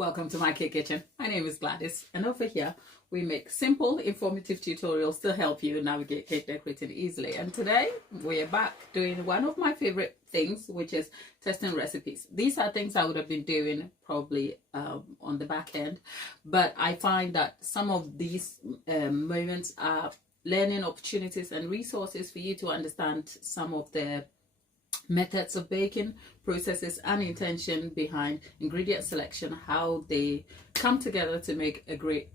Welcome to my cake kitchen. My name is Gladys, and over here we make simple, informative tutorials to help you navigate cake decorating easily. And today we're back doing one of my favorite things, which is testing recipes. These are things I would have been doing probably on the back end, but I find that some of these moments are learning opportunities and resources for you to understand some of the methods of baking, processes and intention behind ingredient selection, how they come together to make a great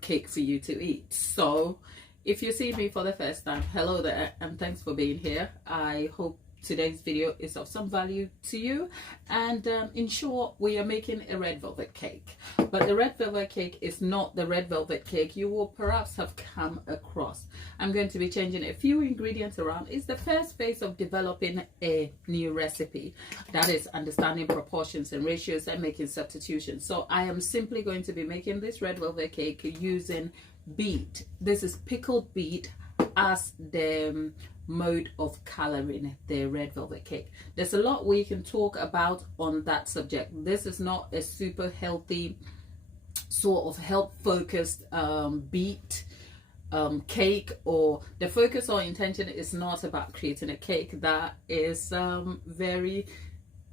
cake for you to eat. So if you see me for the first time, hello there and thanks for being here. I hope today's video is of some value to you. And in short, we are making a red velvet cake, but the red velvet cake is not the red velvet cake you will perhaps have come across. I'm going to be changing a few ingredients around. It's the first phase of developing a new recipe, that is understanding proportions and ratios and making substitutions. So I am simply going to be making this red velvet cake using beet. This is pickled beet as the mode of coloring the red velvet cake. There's a lot we can talk about on that subject. This is not a super healthy, sort of health focused beet cake, or the focus or intention is not about creating a cake that is very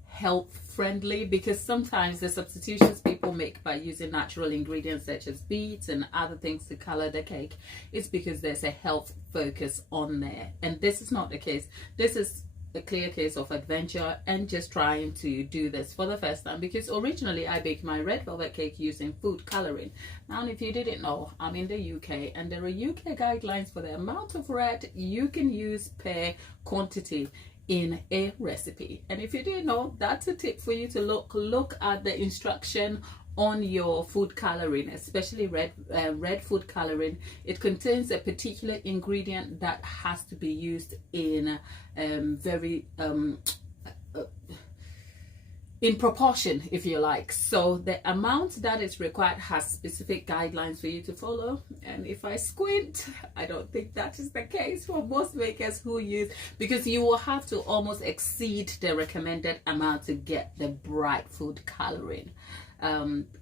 health friendly, because sometimes the substitutions people make by using natural ingredients such as beets and other things to color the cake is because there's a health focus on there, and this is not the case. This is a clear case of adventure and just trying to do this for the first time, because originally I baked my red velvet cake using food coloring. Now, if you didn't know, I'm in the UK and there are UK guidelines for the amount of red you can use per quantity in a recipe. And if you didn't know, that's a tip for you to look at the instruction on your food coloring, especially red food coloring. It contains a particular ingredient that has to be used in in proportion, if you like. So the amount that is required has specific guidelines for you to follow, and if I squint, I don't think that is the case for most makers who use, because you will have to almost exceed the recommended amount to get the bright food coloring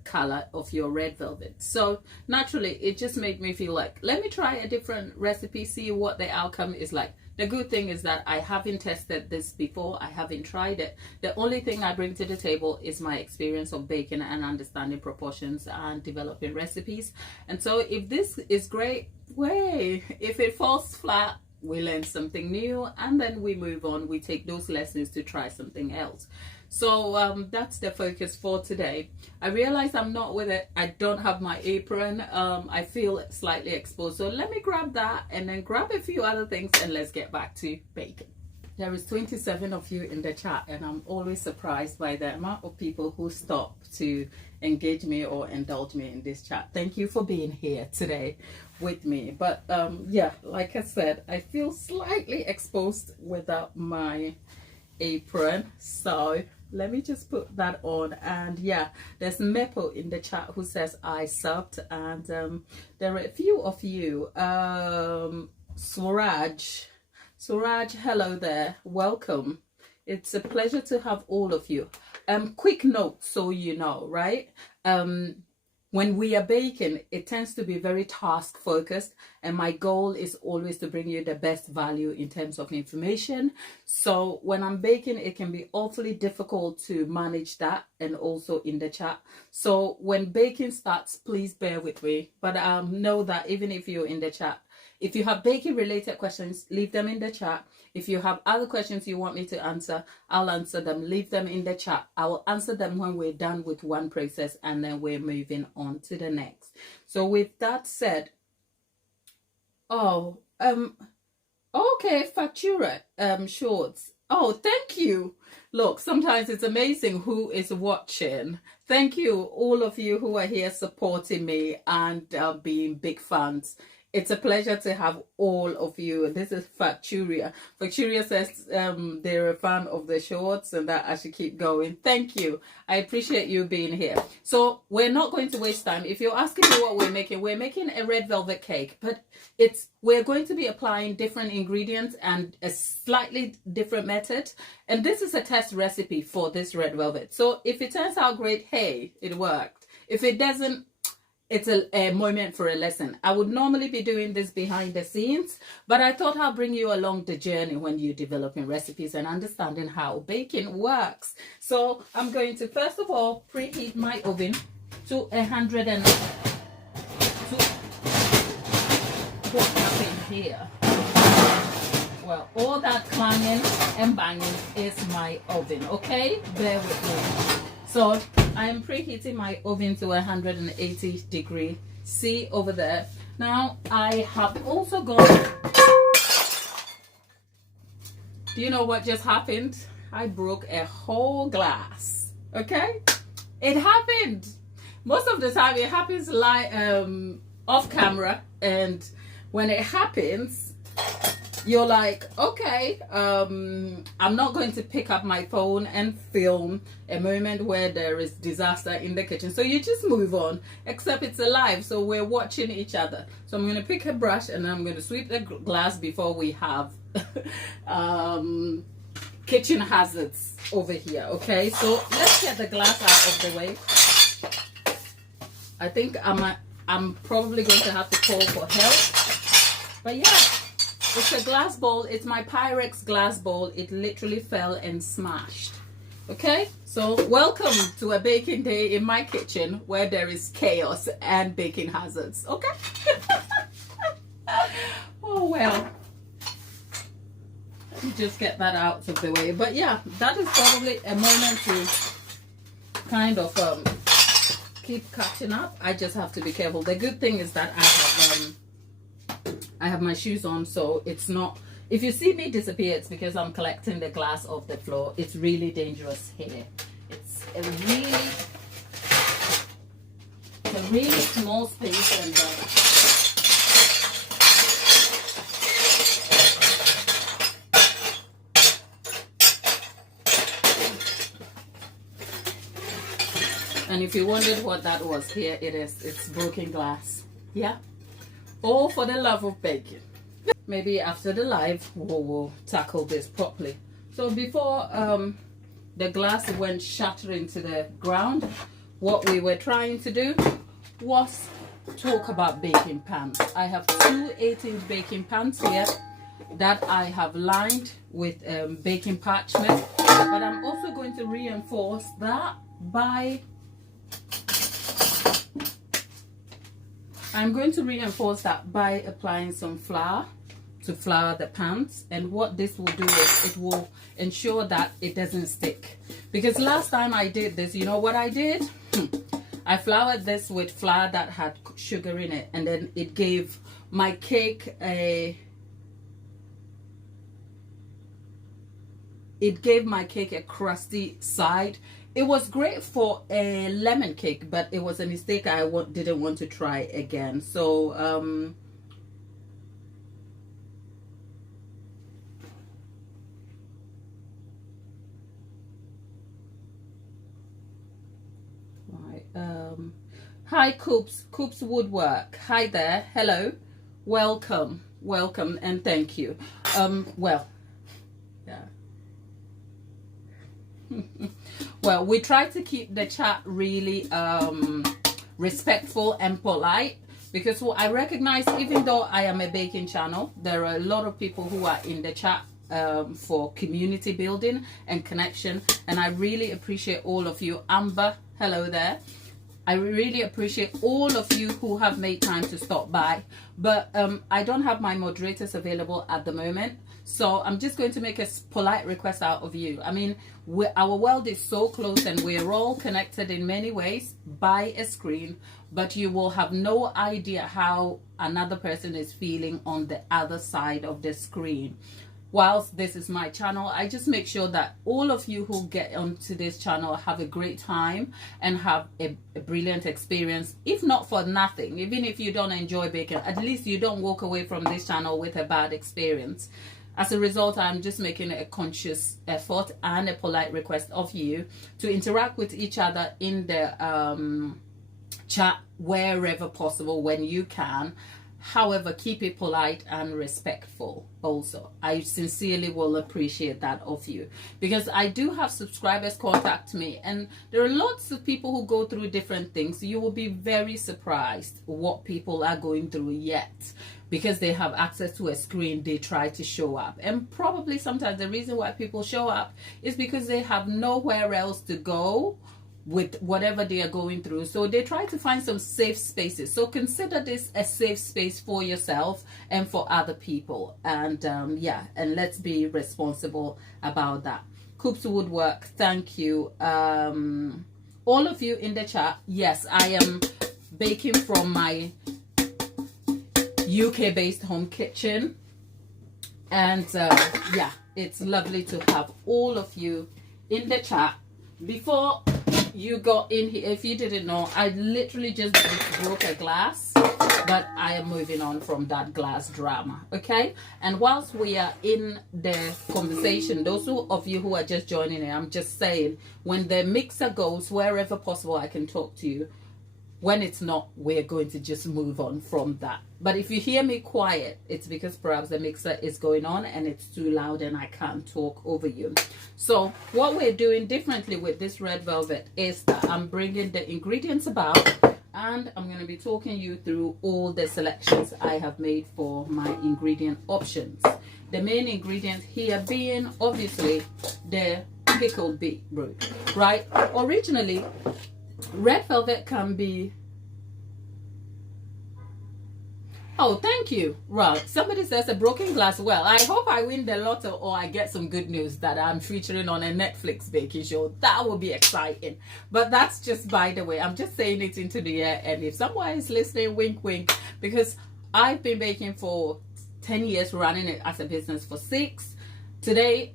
color of your red velvet. So naturally it just made me feel like, let me try a different recipe, see what the outcome is like. The good thing is that I haven't tested this before, I haven't tried it. The only thing I bring to the table is my experience of baking and understanding proportions and developing recipes. And so if this is great, way, if it falls flat, we learn something new and then we move on. We take those lessons to try something else. So that's the focus for today. I realize I'm not with it. I don't have my apron. I feel slightly exposed. So let me grab that and then grab a few other things and let's get back to baking. There is 27 of you in the chat, and I'm always surprised by the amount of people who stop to engage me or indulge me in this chat. Thank you for being here today with me. But yeah, like I said, I feel slightly exposed without my apron, so let me just put that on. And yeah, there's Mepo in the chat who says I subbed, and there are a few of you. Suraj, hello there, welcome. It's a pleasure to have all of you. Quick note, so you know, right? When we are baking, it tends to be very task focused, and my goal is always to bring you the best value in terms of information. So when I'm baking, it can be awfully difficult to manage that, and also in the chat. So when baking starts, please bear with me. But know that even if you're in the chat, if you have baking related questions, leave them in the chat. If you have other questions you want me to answer, I'll answer them. Leave them in the chat. I will answer them when we're done with one process and then we're moving on to the next. So with that said, okay, Factura shorts. Oh, thank you. Look, sometimes it's amazing who is watching. Thank you, all of you who are here supporting me and being big fans. It's a pleasure to have all of you. This is Facturia. Facturia says they're a fan of the shorts and that I should keep going. Thank you. I appreciate you being here. So we're not going to waste time. If you're asking me what we're making a red velvet cake, but we're going to be applying different ingredients and a slightly different method. And this is a test recipe for this red velvet. So if it turns out great, hey, it worked. if it doesn't, it's a moment for a lesson. I would normally be doing this behind the scenes, but I thought I'll bring you along the journey when you're developing recipes and understanding how baking works. So I'm going to first of all preheat my oven to 100 and what's happening here? Well, all that clanging and banging is my oven, okay? Bear with me. So I'm preheating my oven to 180 degrees C over there. Now I have also gone, do you know what just happened? I broke a whole glass, okay? It happened. Most of the time it happens like off camera, and when it happens, you're like, okay, I'm not going to pick up my phone and film a moment where there is disaster in the kitchen. So you just move on, except it's alive, so we're watching each other. So I'm going to pick a brush and I'm going to sweep the glass before we have kitchen hazards over here, okay? So let's get the glass out of the way. I think I'm probably going to have to call for help, but yeah. It's a glass bowl. It's my Pyrex glass bowl. It literally fell and smashed. Okay, so welcome to a baking day in my kitchen where there is chaos and baking hazards. Okay. Oh well. Let me just get that out of the way. But yeah, that is probably a moment to kind of keep catching up. I just have to be careful. The good thing is that I have my shoes on, so it's not, if you see me disappear, it's because I'm collecting the glass off the floor. It's really dangerous here. It's a really small space, and if you wondered what that was, here it is. It's broken glass. Yeah. All for the love of baking. Maybe after the live we'll tackle this properly. So before the glass went shattering to the ground, what we were trying to do was talk about baking pans. I have two 8-inch baking pans here that I have lined with baking parchment, but I'm also going to reinforce that by applying some flour to flour the pans. And what this will do is it will ensure that it doesn't stick. Because last time I did this, you know what I did? I floured this with flour that had sugar in it, and then it gave my cake a crusty side. It was great for a lemon cake, but it was a mistake I didn't want to try again. So hi Coops Woodwork. Hi there. Hello. Welcome, and thank you. Well, yeah. Well, we try to keep the chat really respectful and polite, because I recognize, even though I am a baking channel, there are a lot of people who are in the chat for community building and connection, and I really appreciate all of you. Amber, hello there. I really appreciate all of you who have made time to stop by, but I don't have my moderators available at the moment, so I'm just going to make a polite request out of you. I mean, our world is so close and we're all connected in many ways by a screen, but you will have no idea how another person is feeling on the other side of the screen. Whilst this is my channel, I just make sure that all of you who get onto this channel have a great time and have a brilliant experience. If not for nothing, even if you don't enjoy baking, at least you don't walk away from this channel with a bad experience. As a result, I'm just making a conscious effort and a polite request of you to interact with each other in the chat wherever possible when you can. However, keep it polite and respectful also. I sincerely will appreciate that of you, because I do have subscribers contact me, and there are lots of people who go through different things. You will be very surprised what people are going through, yet because they have access to a screen, they try to show up. And probably sometimes the reason why people show up is because they have nowhere else to go with whatever they are going through, so they try to find some safe spaces. So consider this a safe space for yourself and for other people, and yeah, and let's be responsible about that. Coops Woodwork, thank you. All of you in the chat, yes, I am baking from my UK based home kitchen, and yeah, it's lovely to have all of you in the chat. Before you got in here, if you didn't know, I literally just broke a glass, but I am moving on from that glass drama, okay? And whilst we are in the conversation, those of you who are just joining in, I'm just saying, when the mixer goes, wherever possible, I can talk to you. When it's not, we're going to just move on from that. But if you hear me quiet, it's because perhaps the mixer is going on and it's too loud and I can't talk over you. So what we're doing differently with this red velvet is that I'm bringing the ingredients about, and I'm going to be talking you through all the selections I have made for my ingredient options. The main ingredient here being obviously the pickled beetroot, right? Originally, red velvet can be... Oh, thank you. Right. Somebody says a broken glass. Well, I hope I win the lotto or I get some good news that I'm featuring on a Netflix baking show. That will be exciting. But that's just by the way. I'm just saying it into the air. And if someone is listening, wink, wink. Because I've been baking for 10 years, running it as a business for 6. Today,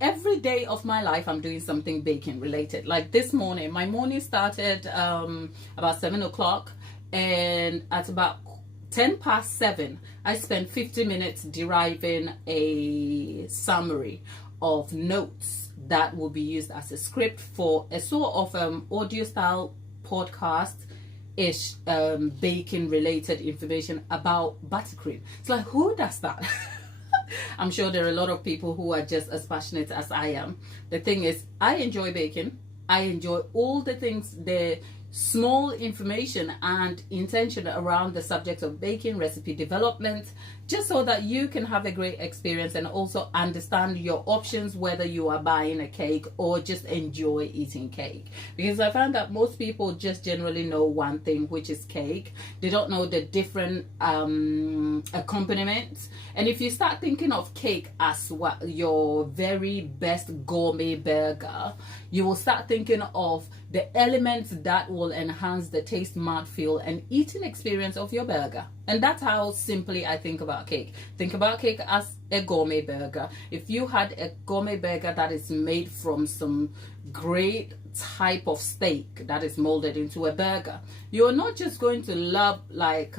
every day of my life, I'm doing something baking related. Like this morning, my morning started about 7 o'clock, and at about 10 past 7, I spent 50 minutes deriving a summary of notes that will be used as a script for a sort of audio style podcast-ish baking related information about buttercream. It's like, who does that? I'm sure there are a lot of people who are just as passionate as I am. The thing is, I enjoy baking. I enjoy all the things, the small information and intention around the subject of baking, recipe development, just so that you can have a great experience and also understand your options, whether you are buying a cake or just enjoy eating cake. Because I found that most people just generally know one thing, which is cake. They don't know the different accompaniments. And if you start thinking of cake as what your very best gourmet burger, you will start thinking of the elements that will enhance the taste, mouthfeel, and eating experience of your burger. And that's how simply I think about cake. Think about cake as a gourmet burger. If you had a gourmet burger that is made from some great type of steak that is molded into a burger, you're not just going to love like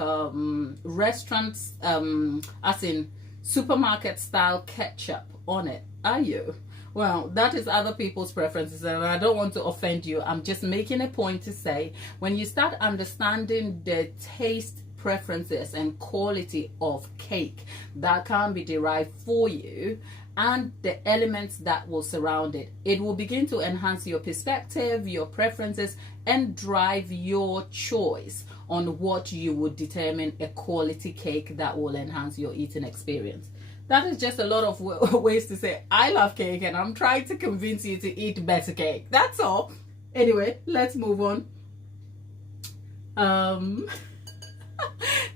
restaurants, as in supermarket style ketchup on it, are you? Well, that is other people's preferences, and I don't want to offend you. I'm just making a point to say, when you start understanding the taste preferences and quality of cake that can be derived for you and the elements that will surround it, it will begin to enhance your perspective, your preferences, and drive your choice on what you would determine a quality cake that will enhance your eating experience. That is just a lot of ways to say I love cake and I'm trying to convince you to eat better cake. That's all. Anyway, let's move on.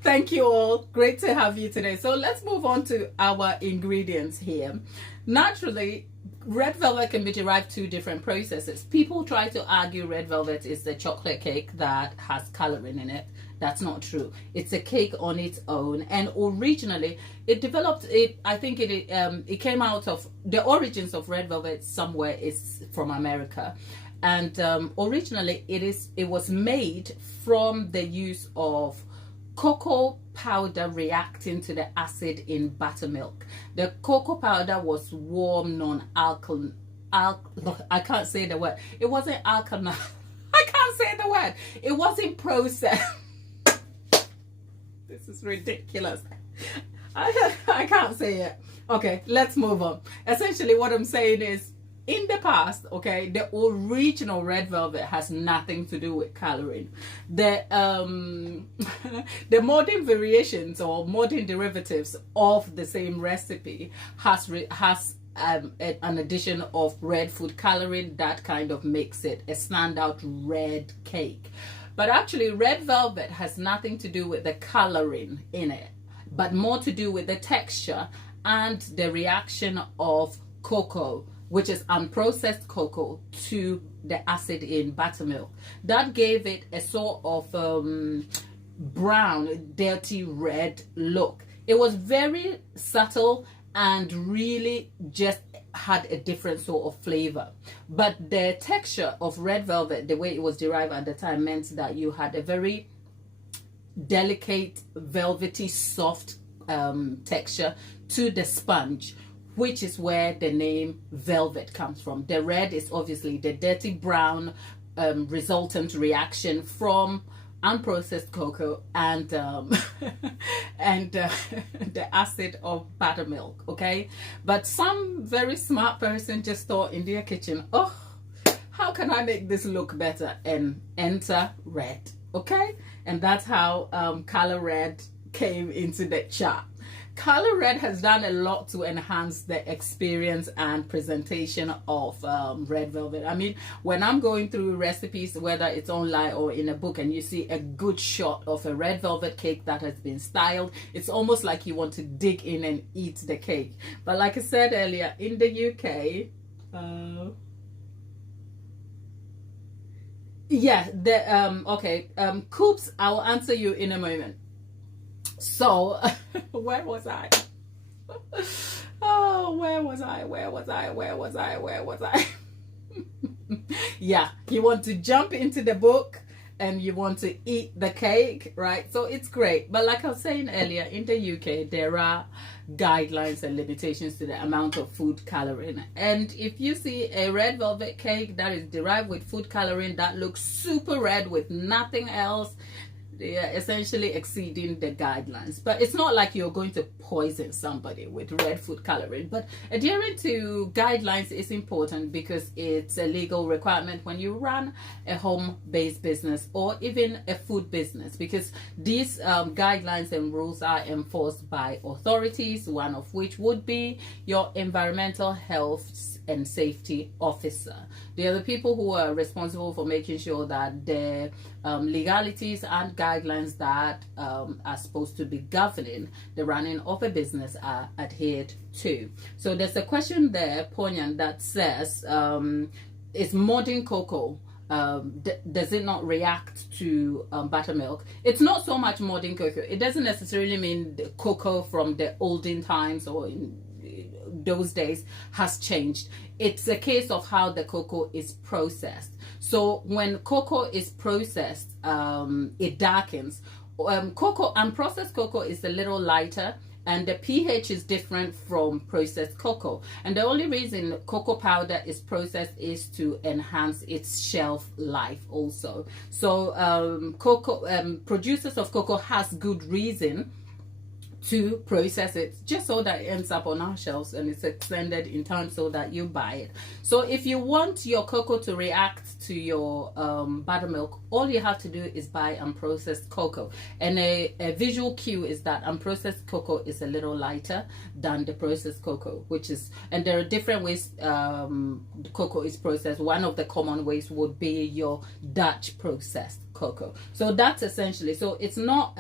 Thank you all. Great to have you today. So let's move on to our ingredients here. Naturally, red velvet can be derived through different processes. People try to argue red velvet is a chocolate cake that has coloring in it. That's not true. It's a cake on its own, and originally it developed. I think it came out of the origins of red velvet somewhere is from America, and originally it was made from the use of cocoa powder reacting to the acid in buttermilk. The cocoa powder was warm, non-alkaline. I can't say the word. It wasn't alkaline. I can't say the word. It wasn't processed. This is ridiculous. I can't say it. Okay, let's move on. Essentially, what I'm saying is, in the past, okay, the original red velvet has nothing to do with coloring. The the modern variations or modern derivatives of the same recipe has an addition of red food coloring that kind of makes it a standout red cake. But actually, red velvet has nothing to do with the coloring in it, but more to do with the texture and the reaction of cocoa, which is unprocessed cocoa, to the acid in buttermilk. That gave it a sort of brown, dirty red look. It was very subtle and really just had a different sort of flavor. But the texture of red velvet, the way it was derived at the time, meant that you had a very delicate, velvety, soft texture to the sponge, which is where the name velvet comes from. The red is obviously the dirty brown resultant reaction from unprocessed cocoa and and the acid of buttermilk. Okay, but some very smart person just thought in their kitchen, oh, how can I make this look better, and enter red. Okay, and that's how color red came into the chart. Color red has done a lot to enhance the experience and presentation of red velvet. I mean, when I'm going through recipes, whether it's online or in a book, and you see a good shot of a red velvet cake that has been styled, it's almost like you want to dig in and eat the cake. But like I said earlier, in the UK, yeah, Coops, I'll answer you in a moment. So where was I? Oh, where was I? Yeah, you want to jump into the book and you want to eat the cake, right? So it's great. But like I was saying earlier, in the UK, there are guidelines and limitations to the amount of food coloring. And if you see a red velvet cake that is derived with food coloring that looks super red with nothing else, they are essentially exceeding the guidelines. But it's not like you're going to poison somebody with red food coloring. But adhering to guidelines is important because it's a legal requirement when you run a home-based business or even a food business, because these guidelines and rules are enforced by authorities, one of which would be your environmental health and safety officer. They are the people who are responsible for making sure that the legalities and guidelines that are supposed to be governing the running of a business are adhered to. So there's a question there, poignant, that says, is modern cocoa, does it not react to buttermilk? It's not so much modern cocoa. It doesn't necessarily mean the cocoa from the olden times or in those days has changed. It's a case of how the cocoa is processed. So when cocoa is processed, it darkens. Unprocessed cocoa is a little lighter, and the pH is different from processed cocoa. And the only reason cocoa powder is processed is to enhance its shelf life also. So producers of cocoa has good reason to process it, just so that it ends up on our shelves and it's extended in time so that you buy it. So if you want your cocoa to react to your buttermilk, all you have to do is buy unprocessed cocoa. And a visual cue is that unprocessed cocoa is a little lighter than the processed cocoa, which is, and there are different ways the cocoa is processed. One of the common ways would be your Dutch processed cocoa. So that's essentially, so it's not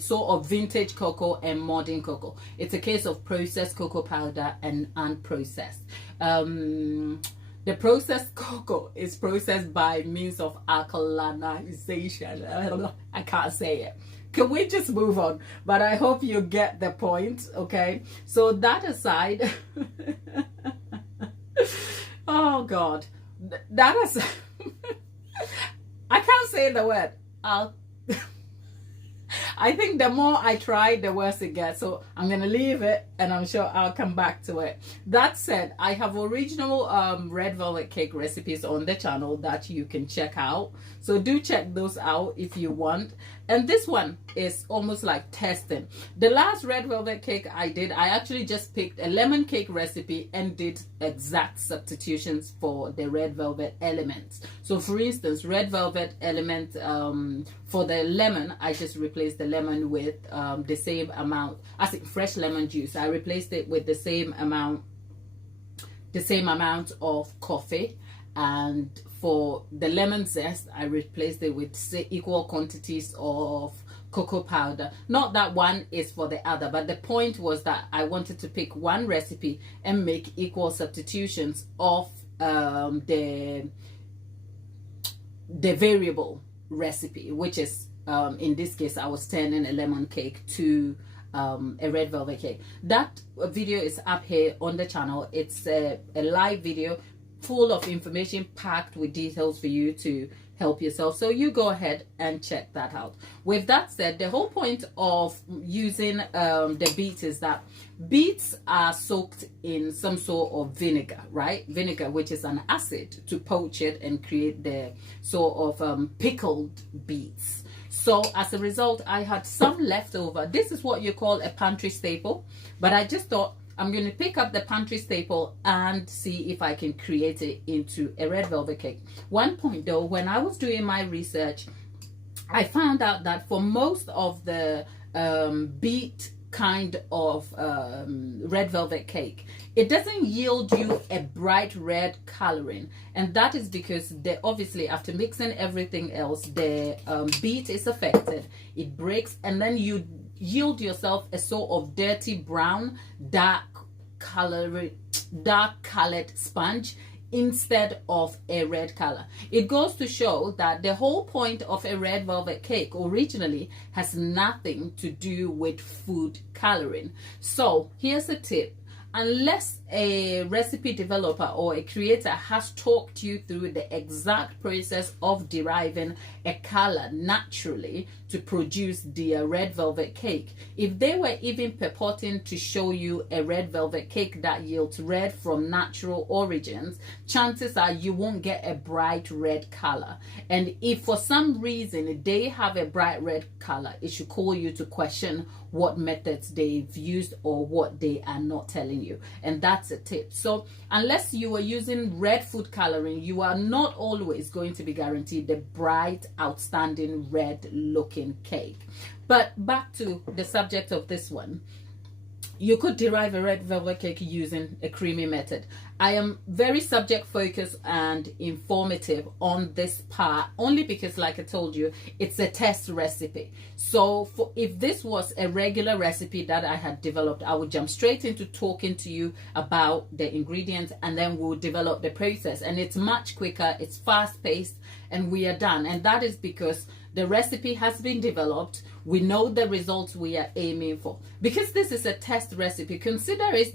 sort of vintage cocoa and modern cocoa. It's a case of processed cocoa powder and unprocessed. The processed cocoa is processed by means of alkalinization. I can't say it. Can we just move on? But I hope you get the point, okay? So that aside, oh God, that is, I can't say the word. I think the more I try, the worse it gets. So I'm going to leave it and I'm sure I'll come back to it. That said, I have original red velvet cake recipes on the channel that you can check out. So do check those out if you want. And this one is almost like testing. The last red velvet cake I did, I actually just picked a lemon cake recipe and did exact substitutions for the red velvet elements. So for instance, red velvet element, for the lemon, I just replaced the lemon with the same amount, as in fresh lemon juice. I replaced it with the same amount of coffee. And for the lemon zest, I replaced it with equal quantities of cocoa powder. Not that one is for the other, but the point was that I wanted to pick one recipe and make equal substitutions of the variable recipe, which is in this case I was turning a lemon cake to a red velvet cake. That video is up here on the channel. It's a live video full of information, packed with details for you to help yourself. So you go ahead and check that out. With that said, the whole point of using the beets is that beets are soaked in some sort of vinegar, right? Vinegar, which is an acid, to poach it and create the sort of pickled beets. So as a result, I had some left over. This is what you call a pantry staple, but I just thought I'm going to pick up the pantry staple and see if I can create it into a red velvet cake. One point though, when I was doing my research, I found out that for most of the beet kind of red velvet cake, it doesn't yield you a bright red coloring, and that is because obviously after mixing everything else, the beet is affected, it breaks, and then you yield yourself a sort of dirty brown, dark colored sponge instead of a red color. It goes to show that the whole point of a red velvet cake originally has nothing to do with food coloring. So here's a tip. Unless a recipe developer or a creator has talked you through the exact process of deriving a color naturally to produce their red velvet cake, if they were even purporting to show you a red velvet cake that yields red from natural origins, chances are you won't get a bright red color. And if for some reason they have a bright red color, it should call you to question what methods they've used or what they are not telling you. And that's a tip. So unless you are using red food coloring, you are not always going to be guaranteed the bright, outstanding red looking cake. But back to the subject of this one. You could derive a red velvet cake using a creamy method. I am very subject focused and informative on this part only because, like I told you, it's a test recipe. So if this was a regular recipe that I had developed, I would jump straight into talking to you about the ingredients, and then we'll develop the process. And it's much quicker, it's fast paced, and we are done. And that is because the recipe has been developed. We know the results we are aiming for. Because this is a test recipe, consider this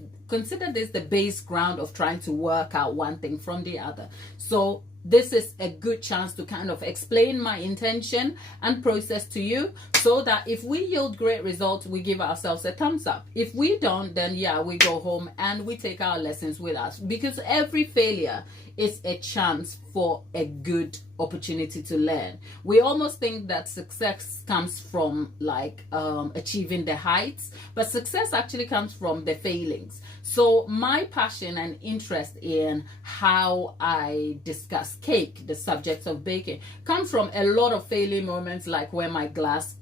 the base ground of trying to work out one thing from the other. So this is a good chance to kind of explain my intention and process to you, so that if we yield great results, we give ourselves a thumbs up. If we don't, then yeah, we go home and we take our lessons with us, because every failure is a chance for a good opportunity to learn. We almost think that success comes from like achieving the heights, but success actually comes from the failings. So my passion and interest in how I discuss cake, the subject of baking, comes from a lot of failing moments, like when my glass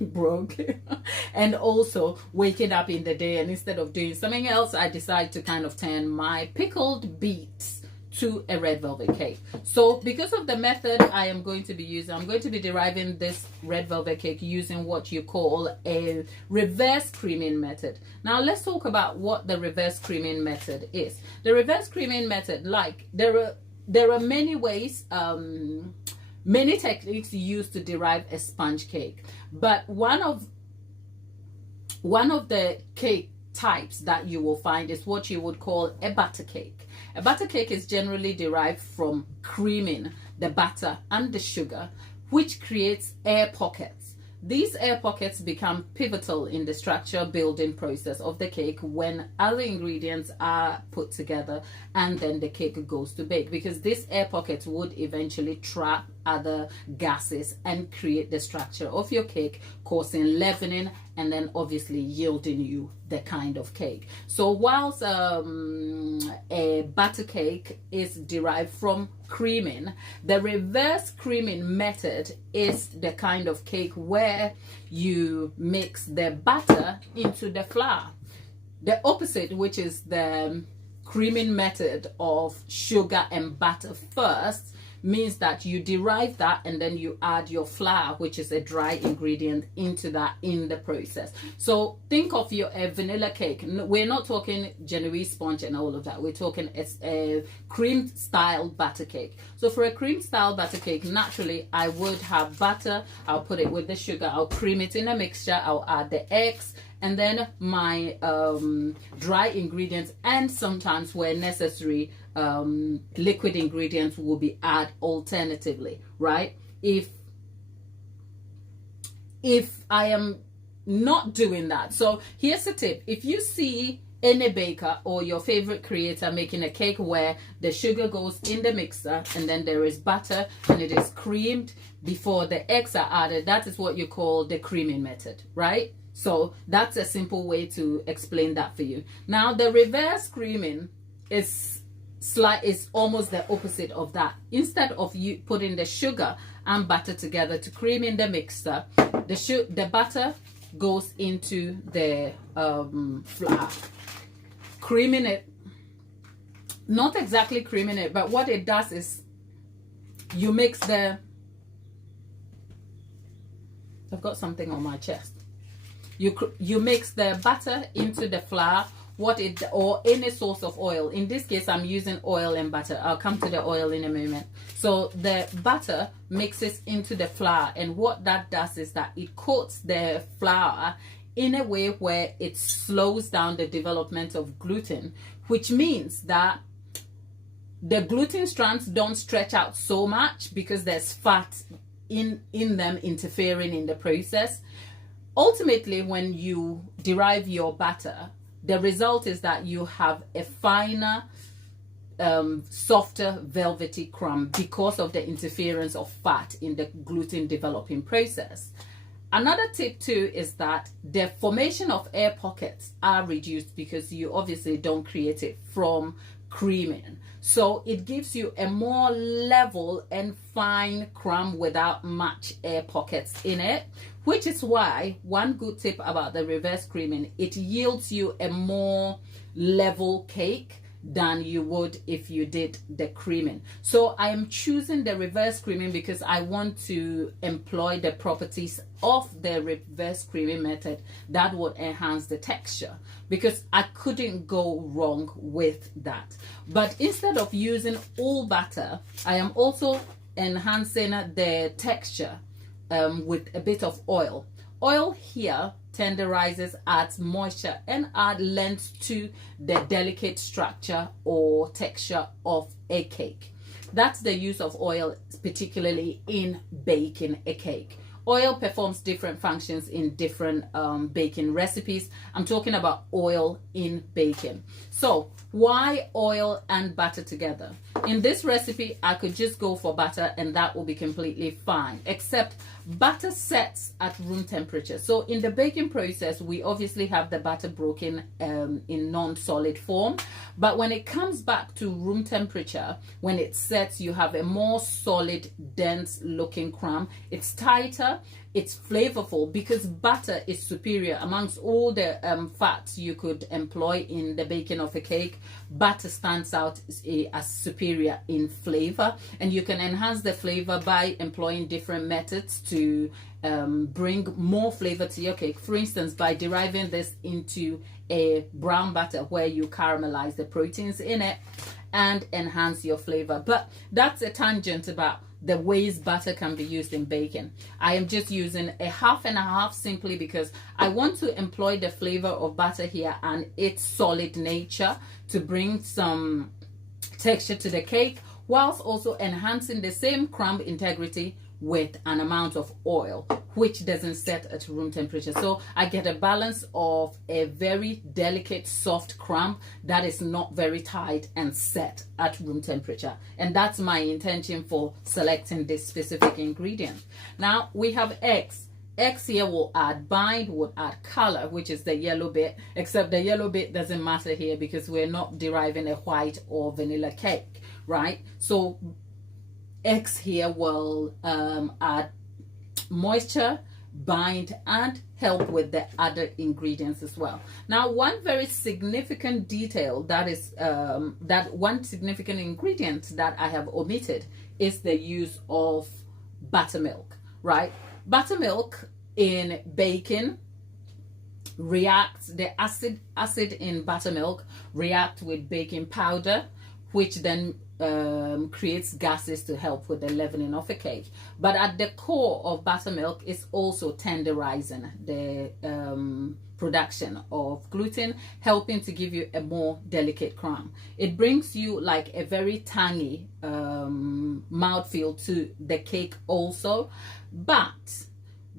broke and also waking up in the day, and instead of doing something else, I decide to kind of turn my pickled beets to a red velvet cake. So because of the method I am going to be using, I'm going to be deriving this red velvet cake using what you call a reverse creaming method. Now let's talk about what the reverse creaming method is. The reverse creaming method, like there are many ways, many techniques used to derive a sponge cake, but one of the cake types that you will find is what you would call a batter cake. A batter cake is generally derived from creaming the butter and the sugar, which creates air pockets. These air pockets become pivotal in the structure building process of the cake when other ingredients are put together and then the cake goes to bake, because this air pocket would eventually trap other gases and create the structure of your cake, causing leavening and then obviously yielding you the kind of cake. So whilst a butter cake is derived from creaming, the reverse creaming method is the kind of cake where you mix the butter into the flour. The opposite, which is the creaming method of sugar and butter first, means that you derive that and then you add your flour, which is a dry ingredient, into that in the process. So think of your vanilla cake. We're not talking Genoese sponge and all of that. We're talking a cream style butter cake. So for a cream style butter cake, naturally I would have butter, I'll put it with the sugar, I'll cream it in a mixture, I'll add the eggs, and then my dry ingredients, and sometimes where necessary, liquid ingredients will be added alternatively, right? If I am not doing that, so here's a tip. If you see any baker or your favorite creator making a cake where the sugar goes in the mixer and then there is butter and it is creamed before the eggs are added, that is what you call the creaming method, right? So that's a simple way to explain that for you. Now the reverse creaming is almost the opposite of that. Instead of you putting the sugar and butter together to cream in the mixer, the butter goes into the flour, creaming it. Not exactly creaming it, but what it does is you mix the, I've got something on my chest. You mix the butter into the flour, or any source of oil. In this case, I'm using oil and butter. I'll come to the oil in a moment. So the butter mixes into the flour, and what that does is that it coats the flour in a way where it slows down the development of gluten, which means that the gluten strands don't stretch out so much because there's fat in them interfering in the process. Ultimately, when you derive your butter, the result is that you have a finer, softer, velvety crumb because of the interference of fat in the gluten developing process. Another tip too is that the formation of air pockets are reduced because you obviously don't create it from creaming. So it gives you a more level and fine crumb without much air pockets in it, which is why one good tip about the reverse creaming, it yields you a more level cake than you would if you did the creaming. So I am choosing the reverse creaming because I want to employ the properties of the reverse creaming method that would enhance the texture, because I couldn't go wrong with that. But instead of using all butter, I am also enhancing the texture with a bit of oil. Oil here tenderizes, adds moisture and add length to the delicate structure or texture of a cake. That's the use of oil, particularly in baking a cake. Oil performs different functions in different baking recipes. I'm talking about oil in baking. So why oil and butter together? In this recipe, I could just go for butter and that will be completely fine, except butter sets at room temperature. So in the baking process, we obviously have the butter broken in non-solid form, but when it comes back to room temperature, when it sets, you have a more solid, dense looking crumb. It's tighter, it's flavorful because butter is superior amongst all the fats you could employ in the baking of a cake. Butter stands out as superior in flavor, and you can enhance the flavor by employing different methods to bring more flavor to your cake. For instance, by deriving this into a brown butter where you caramelize the proteins in it and enhance your flavor. But that's a tangent about the ways butter can be used in baking. I am just using a half and a half simply because I want to employ the flavor of butter here and its solid nature to bring some texture to the cake, whilst also enhancing the same crumb integrity with an amount of oil, which doesn't set at room temperature. So I get a balance of a very delicate, soft crumb that is not very tight and set at room temperature. And that's my intention for selecting this specific ingredient. Now we have eggs. Eggs here will add bind, will add color, which is the yellow bit, except the yellow bit doesn't matter here because we're not deriving a white or vanilla cake, right? So eggs here will add moisture, bind, and help with the other ingredients as well. Now, one very significant detail that is that one significant ingredient that I have omitted is the use of buttermilk, right? Buttermilk in baking reacts, the acid in buttermilk react with baking powder, which then creates gases to help with the leavening of a cake. But at the core of buttermilk is also tenderizing the production of gluten, helping to give you a more delicate crumb. It brings you like a very tangy mouthfeel to the cake also. But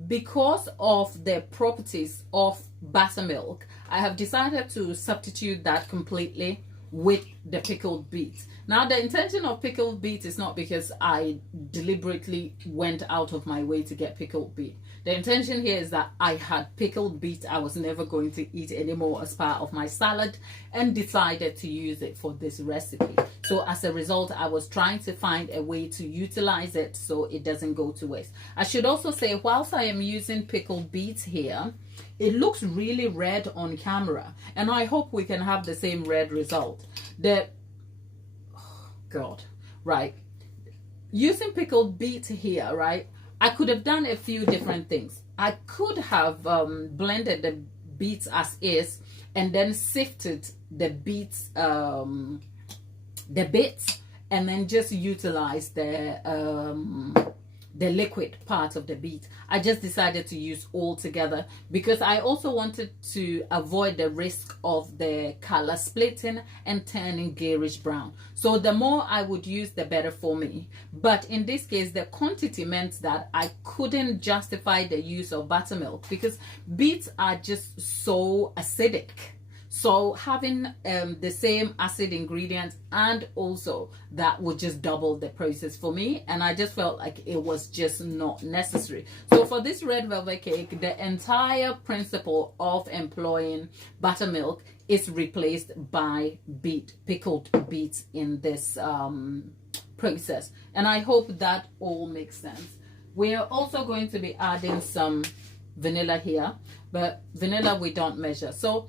because of the properties of buttermilk, I have decided to substitute that completely with the pickled beet. Now, the intention of pickled beet is not because I deliberately went out of my way to get pickled beet. The intention here is that I had pickled beet I was never going to eat anymore as part of my salad, and decided to use it for this recipe. So as a result, I was trying to find a way to utilize it so it doesn't go to waste. I should also say, whilst I am using pickled beets here, it looks really red on camera, and I hope we can have the same red result. Right, using pickled beet here, right, I could have done a few different things. I could have blended the beets as is and then sifted the beets, the bits, and then just utilize the liquid part of the beet. I just decided to use all together because I also wanted to avoid the risk of the color splitting and turning garish brown. So the more I would use, the better for me. But in this case, the quantity meant that I couldn't justify the use of buttermilk because beets are just so acidic. So having the same acid ingredient and also that would just double the process for me, and I just felt like it was just not necessary. So for this red velvet cake, the entire principle of employing buttermilk is replaced by beet, pickled beets in this process, and I hope that all makes sense. We are also going to be adding some vanilla here, but vanilla we don't measure. So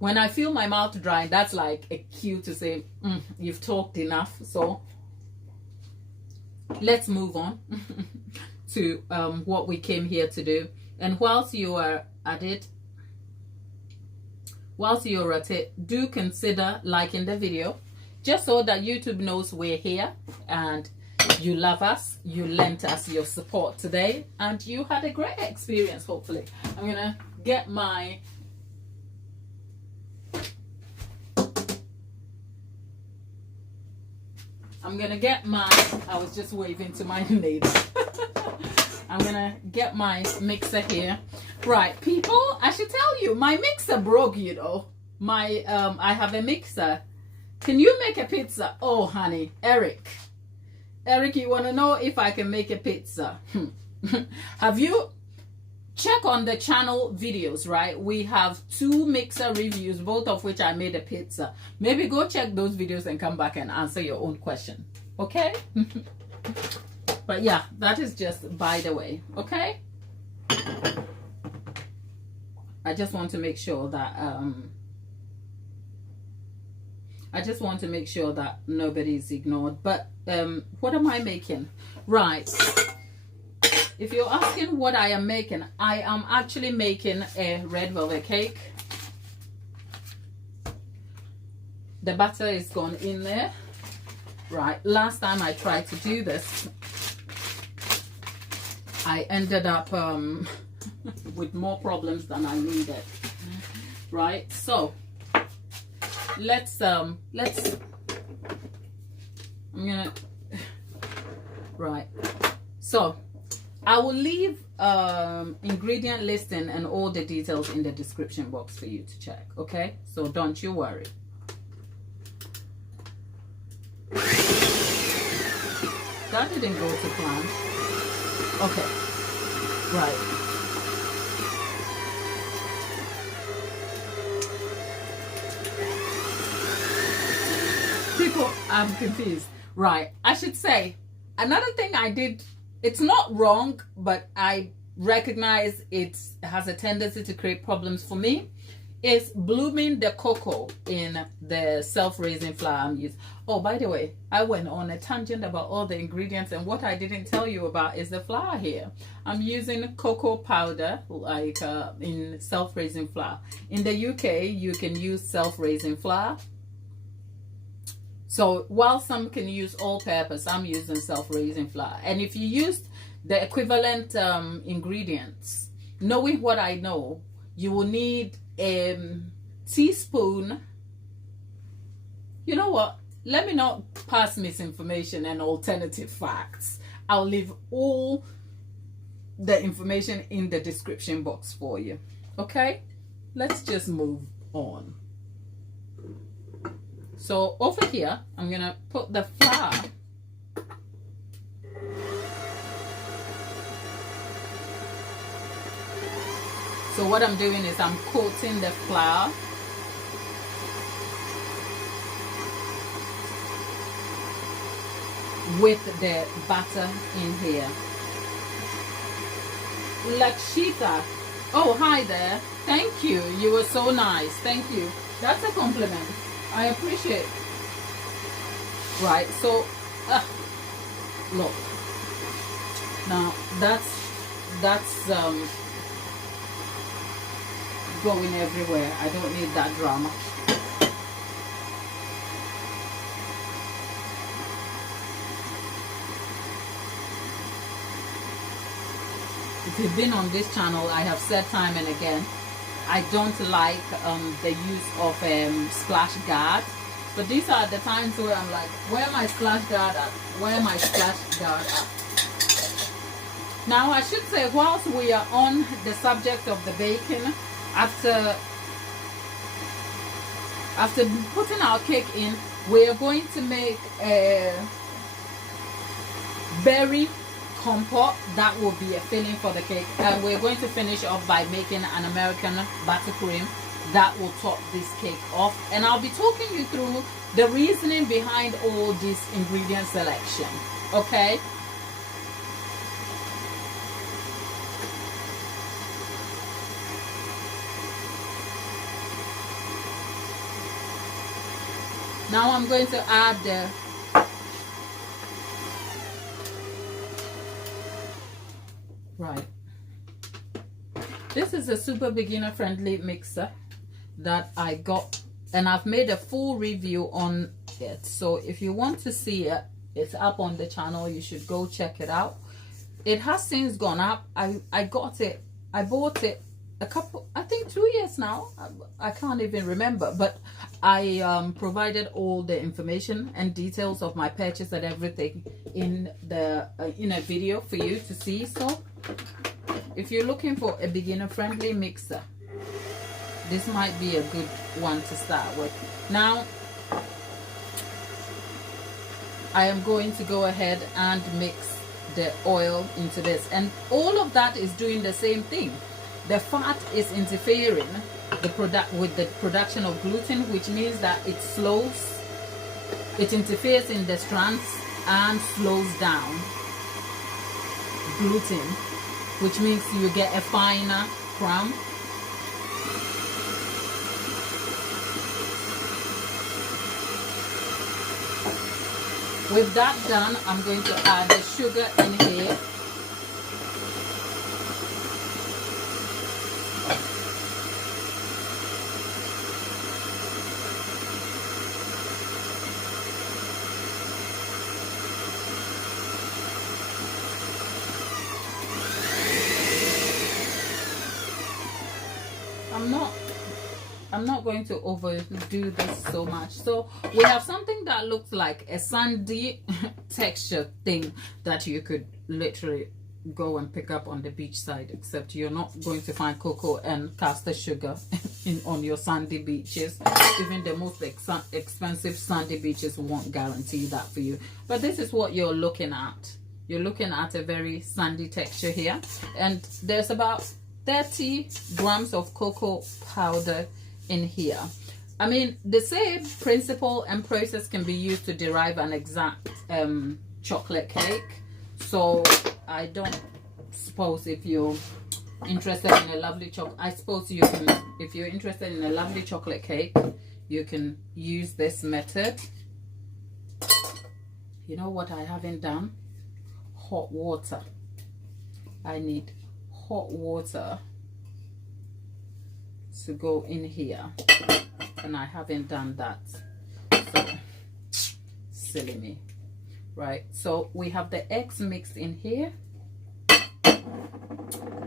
when I feel my mouth dry, that's like a cue to say, you've talked enough. So let's move on to what we came here to do. And whilst you are at it, do consider liking the video, just so that YouTube knows we're here and you love us, you lent us your support today, and you had a great experience, hopefully. I'm gonna get my I was just waving to my neighbor. I'm gonna get my mixer here. Right, people, I should tell you, my mixer broke, you know. My I have a mixer. Can you make a pizza? Oh honey, Eric, you want to know if I can make a pizza? Have you check on the channel videos, right? We have 2 mixer reviews, both of which I made a pizza. Maybe go check those videos and come back and answer your own question, okay? But yeah, that is just by the way, okay? I just want to make sure that nobody's ignored. But what am I making? Right, if you're asking what I am making, I am actually making a red velvet cake. The butter is gone in there. Right, last time I tried to do this, I ended up with more problems than I needed. Right, so let's I'm gonna, right, so I will leave ingredient listing and all the details in the description box for you to check. Okay, so don't you worry. That didn't go to plan. Okay, right. People, I'm confused. Right, I should say another thing I did. It's not wrong, but I recognize it has a tendency to create problems for me. Is blooming the cocoa in the self-raising flour I'm using. Oh, by the way, I went on a tangent about all the ingredients, and what I didn't tell you about is the flour here. I'm using cocoa powder, like in self-raising flour. In the UK, you can use self-raising flour. So while some can use all-purpose, I'm using self-raising flour. And if you used the equivalent ingredients, knowing what I know, you will need a teaspoon. You know what? Let me not pass misinformation and alternative facts. I'll leave all the information in the description box for you. Okay? Let's just move on. So over here, I'm gonna put the flour. So what I'm doing is I'm coating the flour with the butter in here. Lakshita, oh hi there. Thank you. You were so nice. Thank you. That's a compliment. I appreciate. Right, so look. Now that's going everywhere. I don't need that drama. If you've been on this channel, I have said time and again, I don't like the use of splash guard, but these are the times where I'm like, where my splash guard at? Where my splash guard at? Now I should say, whilst we are on the subject of the bacon, after putting our cake in, we are going to make a berry compote that will be a filling for the cake, and we're going to finish off by making an American buttercream that will top this cake off, and I'll be talking you through the reasoning behind all this ingredient selection. Okay, now I'm going to add the right. This is a super beginner friendly mixer that I got, and I've made a full review on it. So if you want to see it, it's up on the channel. You should go check it out. It has since gone up. I got it. I bought it a couple, I think 2 years now. I can't even remember, but I provided all the information and details of my purchase and everything in the in a video for you to see. So if you're looking for a beginner friendly mixer, this might be a good one to start with. Now I am going to go ahead and mix the oil into this, and all of that is doing the same thing. The fat is interfering with the production of gluten, which means that it slows, it interferes in the strands and slows down gluten, which means you get a finer crumb. With that done, I'm going to add the sugar in here. I'm not going to overdo this so much. So we have something that looks like a sandy texture thing that you could literally go and pick up on the beach side, except you're not going to find cocoa and caster sugar on your sandy beaches. Even the most expensive sandy beaches won't guarantee that for you. But this is what you're looking at. You're looking at a very sandy texture here, and there's about 30 grams of cocoa powder in here. I mean, the same principle and process can be used to derive an exact chocolate cake. So I don't suppose if you're interested in a lovely chocolate, I suppose you can, if you're interested in a lovely chocolate cake, you can use this method. You know what I haven't done? Hot water. I need hot water to go in here, and I haven't done that, so silly me. Right, so we have the eggs mixed in here,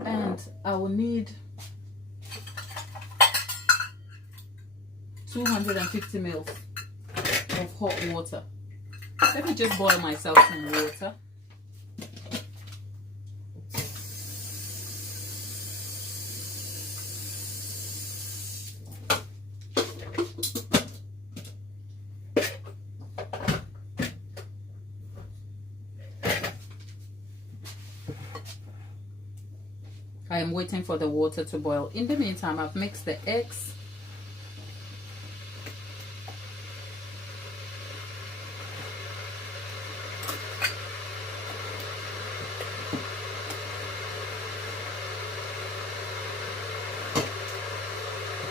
and I will need 250 ml of hot water. Let me just boil myself some water. I am waiting for the water to boil. In the meantime, I've mixed the eggs.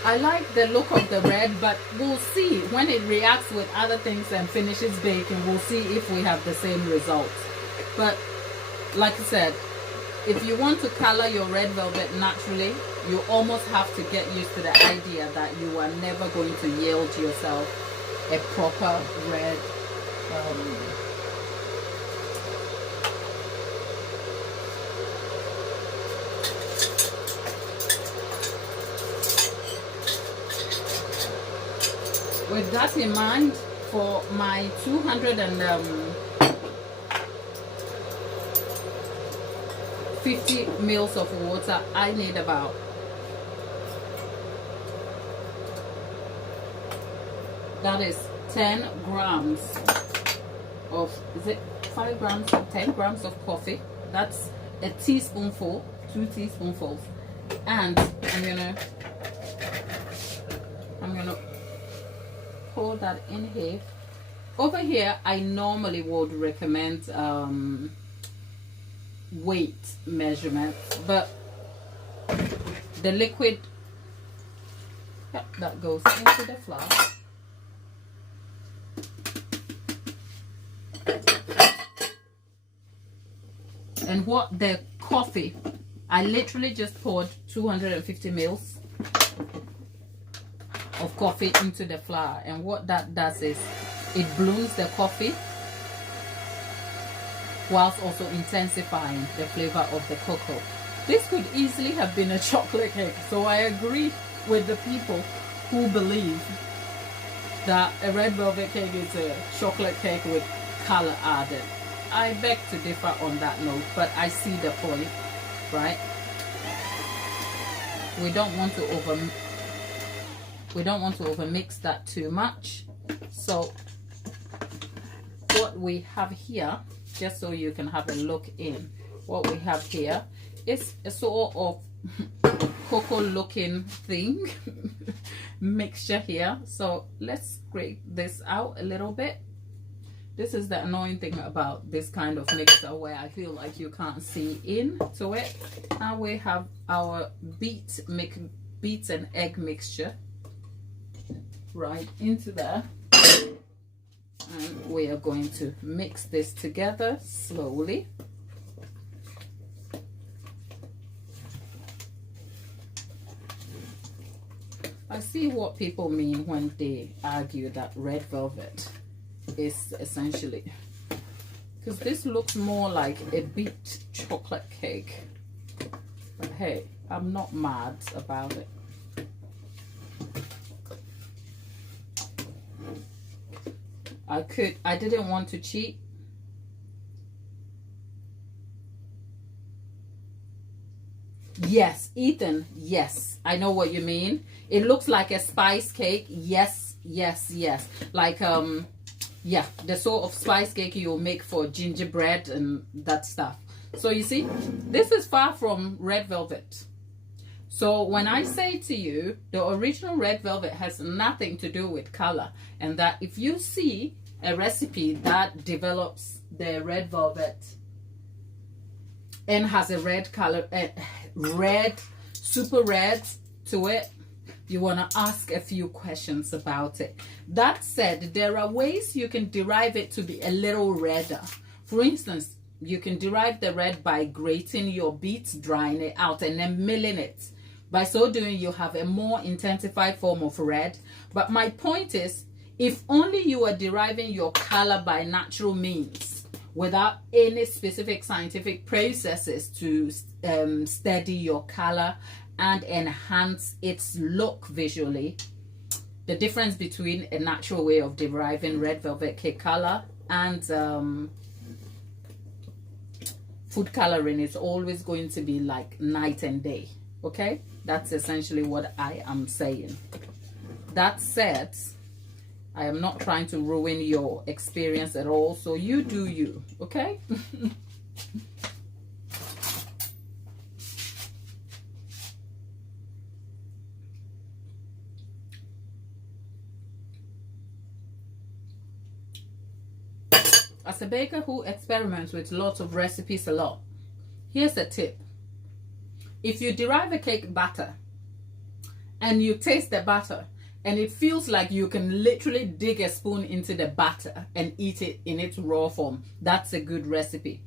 I like the look of the red, but we'll see when it reacts with other things and finishes baking. We'll see if we have the same result. But like I said, if you want to color your red velvet naturally, you almost have to get used to the idea that you are never going to yield yourself a proper red with that in mind, for my 250 ml of water, I need about that is 10 grams of, is it 5 grams, 10 grams of coffee. That's a teaspoonful, 2 teaspoonfuls. And I'm gonna pour that in here. Over here, I normally would recommend weight measurements, but the liquid, yep, that goes into the flour. And what the coffee, I literally just poured 250 mils of coffee into the flour, and what that does is it blooms the coffee whilst also intensifying the flavor of the cocoa. This could easily have been a chocolate cake, so I agree with the people who believe that a red velvet cake is a chocolate cake with color added. I beg to differ on that note, but I see the point, right? We don't want to overmix that too much. So what we have here, just so you can have a look in, what we have here is a sort of cocoa looking thing mixture here. So let's scrape this out a little bit. This is the annoying thing about this kind of mixer, where I feel like you can't see into it. Now we have our beet and egg mixture right into there, and we are going to mix this together slowly. I see what people mean when they argue that red velvet is essentially, because this looks more like a beet chocolate cake, but hey, I'm not mad about it. I didn't want to cheat, Yes, Ethan, yes, I know what you mean. It looks like a spice cake. Yes, yes, yes. Like yeah, the sort of spice cake you'll make for gingerbread and that stuff. So you see, this is far from red velvet. So when I say to you, the original red velvet has nothing to do with color, and that if you see a recipe that develops the red velvet and has a red color, red, super red to it, you want to ask a few questions about it. That said, there are ways you can derive it to be a little redder. For instance, you can derive the red by grating your beets, drying it out, and then milling it. By so doing, you have a more intensified form of red. But my point is, if only you are deriving your color by natural means, without any specific scientific processes to steady your color and enhance its look visually, the difference between a natural way of deriving red velvet cake color and food coloring is always going to be like night and day. Okay, that's essentially what I am saying. That said, I am not trying to ruin your experience at all, so you do you, okay? As a baker who experiments with lots of recipes a lot, here's a tip. If you derive a cake batter and you taste the batter and it feels like you can literally dig a spoon into the batter and eat it in its raw form, that's a good recipe.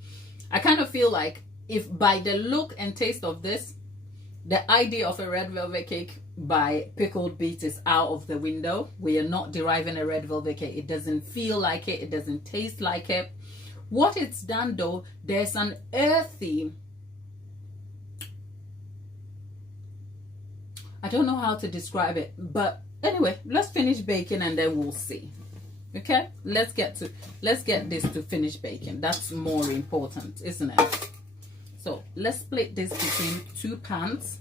I kind of feel like if by the look and taste of this, the idea of a red velvet cake by pickled beet is out of the window. We are not deriving a red velvet cake. It doesn't feel like it. It doesn't taste like it. What it's done though, there's an earthy, I don't know how to describe it, but anyway, let's finish baking and then we'll see. Okay, let's get this to finish baking. That's more important, isn't it? So let's split this between two pans.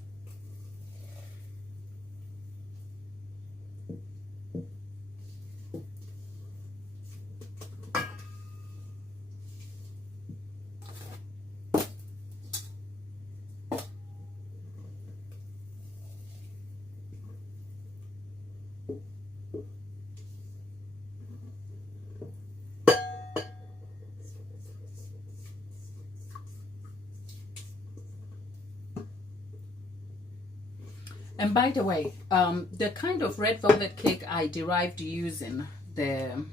And by the way, the kind of red velvet cake I derived using the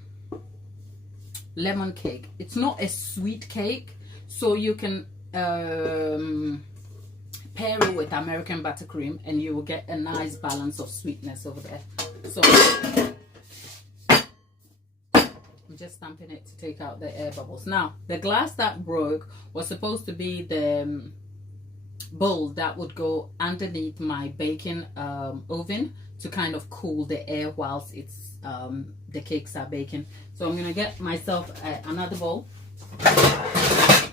lemon cake, it's not a sweet cake, so you can pair it with American buttercream and you will get a nice balance of sweetness over there. So I'm just stamping it to take out the air bubbles. Now, the glass that broke was supposed to be the bowl that would go underneath my baking oven to kind of cool the air whilst it's the cakes are baking. So I'm gonna get myself another bowl, and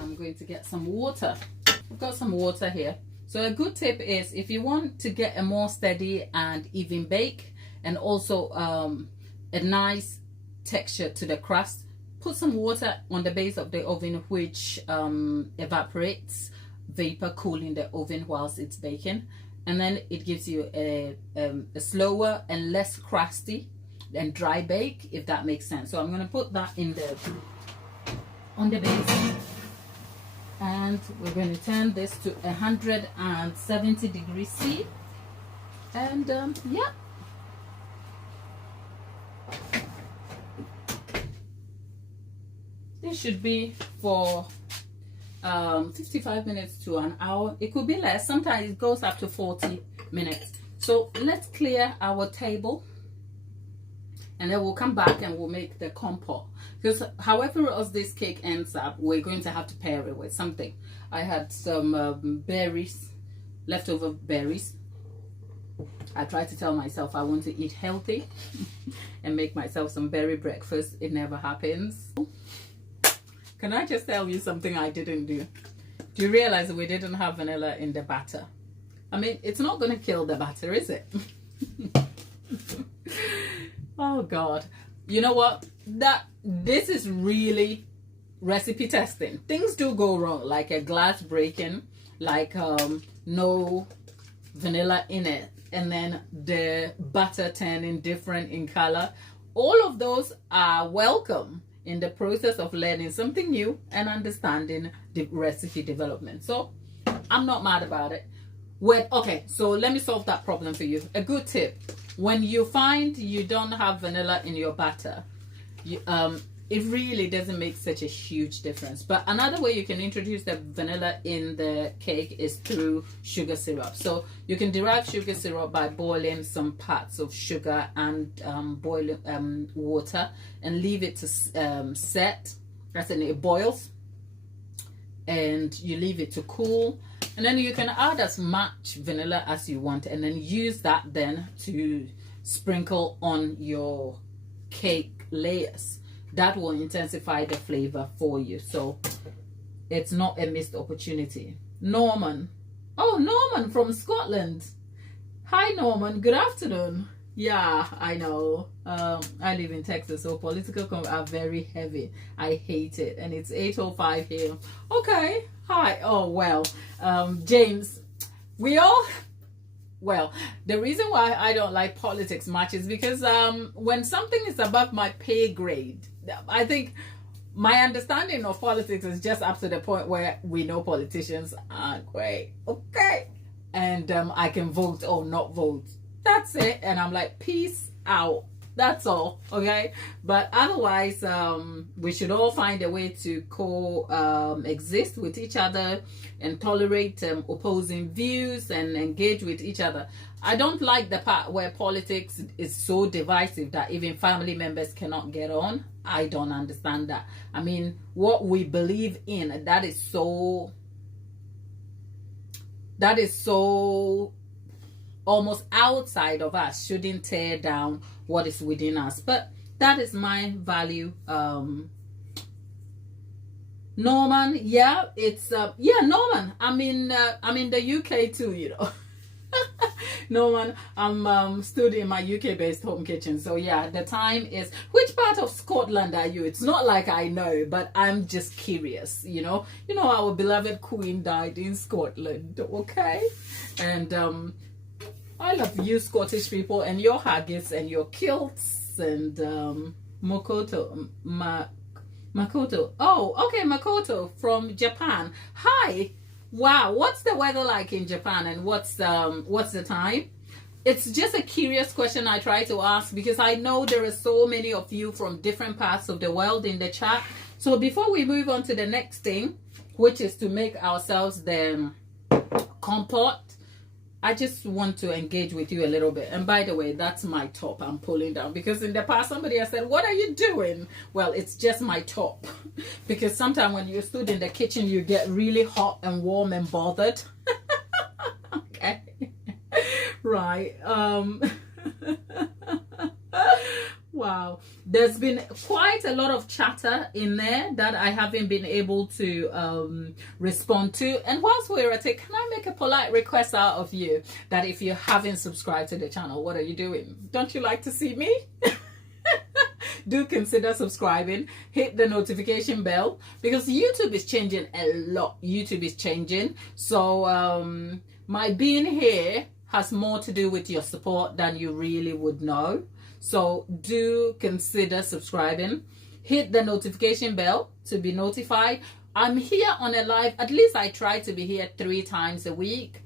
I'm going to get some water. I've got some water here. So a good tip is, if you want to get a more steady and even bake and also a nice texture to the crust, put some water on the base of the oven, which evaporates vapor, cooling the oven whilst it's baking, and then it gives you a slower and less crusty and dry bake, if that makes sense. So I'm going to put that on the base, and we're going to turn this to 170 degrees C, and yeah. This should be for 55 minutes to an hour. It could be less. Sometimes it goes up to 40 minutes. So let's clear our table, and then we'll come back and we'll make the compote. Because however else this cake ends up, we're going to have to pair it with something. I had some berries, leftover berries. I try to tell myself I want to eat healthy and make myself some berry breakfast. It never happens. Can I just tell you something I didn't do? Do you realize we didn't have vanilla in the batter? I mean, it's not going to kill the batter, is it? Oh God. You know what? This is really recipe testing. Things do go wrong, like a glass breaking, like no vanilla in it, and then the butter turning different in color. All of those are welcome in the process of learning something new and understanding the recipe development. So I'm not mad about it. Okay, so let me solve that problem for you. A good tip: when you find you don't have vanilla in your batter, it really doesn't make such a huge difference. But another way you can introduce the vanilla in the cake is through sugar syrup. So you can derive sugar syrup by boiling some parts of sugar and boiling water and leave it to set. That's when it boils, and you leave it to cool. And then you can add as much vanilla as you want, and then use that then to sprinkle on your cake layers. That will intensify the flavor for you. So it's not a missed opportunity. Norman. Oh, Norman from Scotland. Hi, Norman. Good afternoon. Yeah, I know. I live in Texas, so political are very heavy. I hate it. And it's 8:05 here. Okay. Hi. Oh, well. James, well, the reason why I don't like politics much is because when something is above my pay grade, I think my understanding of politics is just up to the point where we know politicians aren't great. Okay. And I can vote or not vote. That's it. And I'm like, peace out. That's all. Okay. But otherwise, we should all find a way to coexist with each other and tolerate opposing views and engage with each other. I don't like the part where politics is so divisive that even family members cannot get on. I don't understand that. I mean, what we believe in, that is so almost outside of us, shouldn't tear down what is within us. But that is my value. Norman, yeah, it's yeah, Norman. I'm in the UK too, you know. Norman, I'm stood in my UK-based home kitchen. So yeah, the time is. Which part of Scotland are you? It's not like I know, but I'm just curious. You know, our beloved Queen died in Scotland. Okay, and I love you Scottish people and your haggis and your kilts and Makoto. Oh, okay, Makoto from Japan. Hi. Wow, what's the weather like in Japan, and what's the time? It's just a curious question I try to ask because I know there are so many of you from different parts of the world in the chat. So before we move on to the next thing, which is to make ourselves the compote, I just want to engage with you a little bit. And by the way, that's my top I'm pulling down because in the past somebody has said, what are you doing? Well, it's just my top because sometimes when you stood in the kitchen, you get really hot and warm and bothered. Okay. Right. Wow, there's been quite a lot of chatter in there that I haven't been able to respond to. And whilst we're at it, can I make a polite request out of you that if you haven't subscribed to the channel, what are you doing? Don't you like to see me? Do consider subscribing, hit the notification bell because YouTube is changing a lot. YouTube is changing. So my being here has more to do with your support than you really would know. So do consider subscribing, hit the notification bell to be notified. I'm here on a live, at least I try to be here 3 times a week.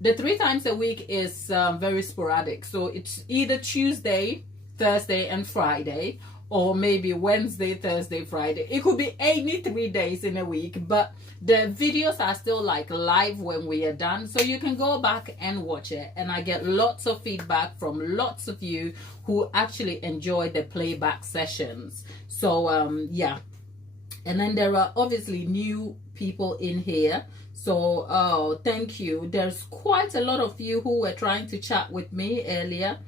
The 3 times a week is very sporadic. So it's either Tuesday, Thursday and Friday, or maybe Wednesday, Thursday, Friday. It could be any 3 days in a week, but the videos are still like live when we are done. So you can go back and watch it. And I get lots of feedback from lots of you who actually enjoy the playback sessions. So yeah. And then there are obviously new people in here. So, oh, thank you. There's quite a lot of you who were trying to chat with me earlier.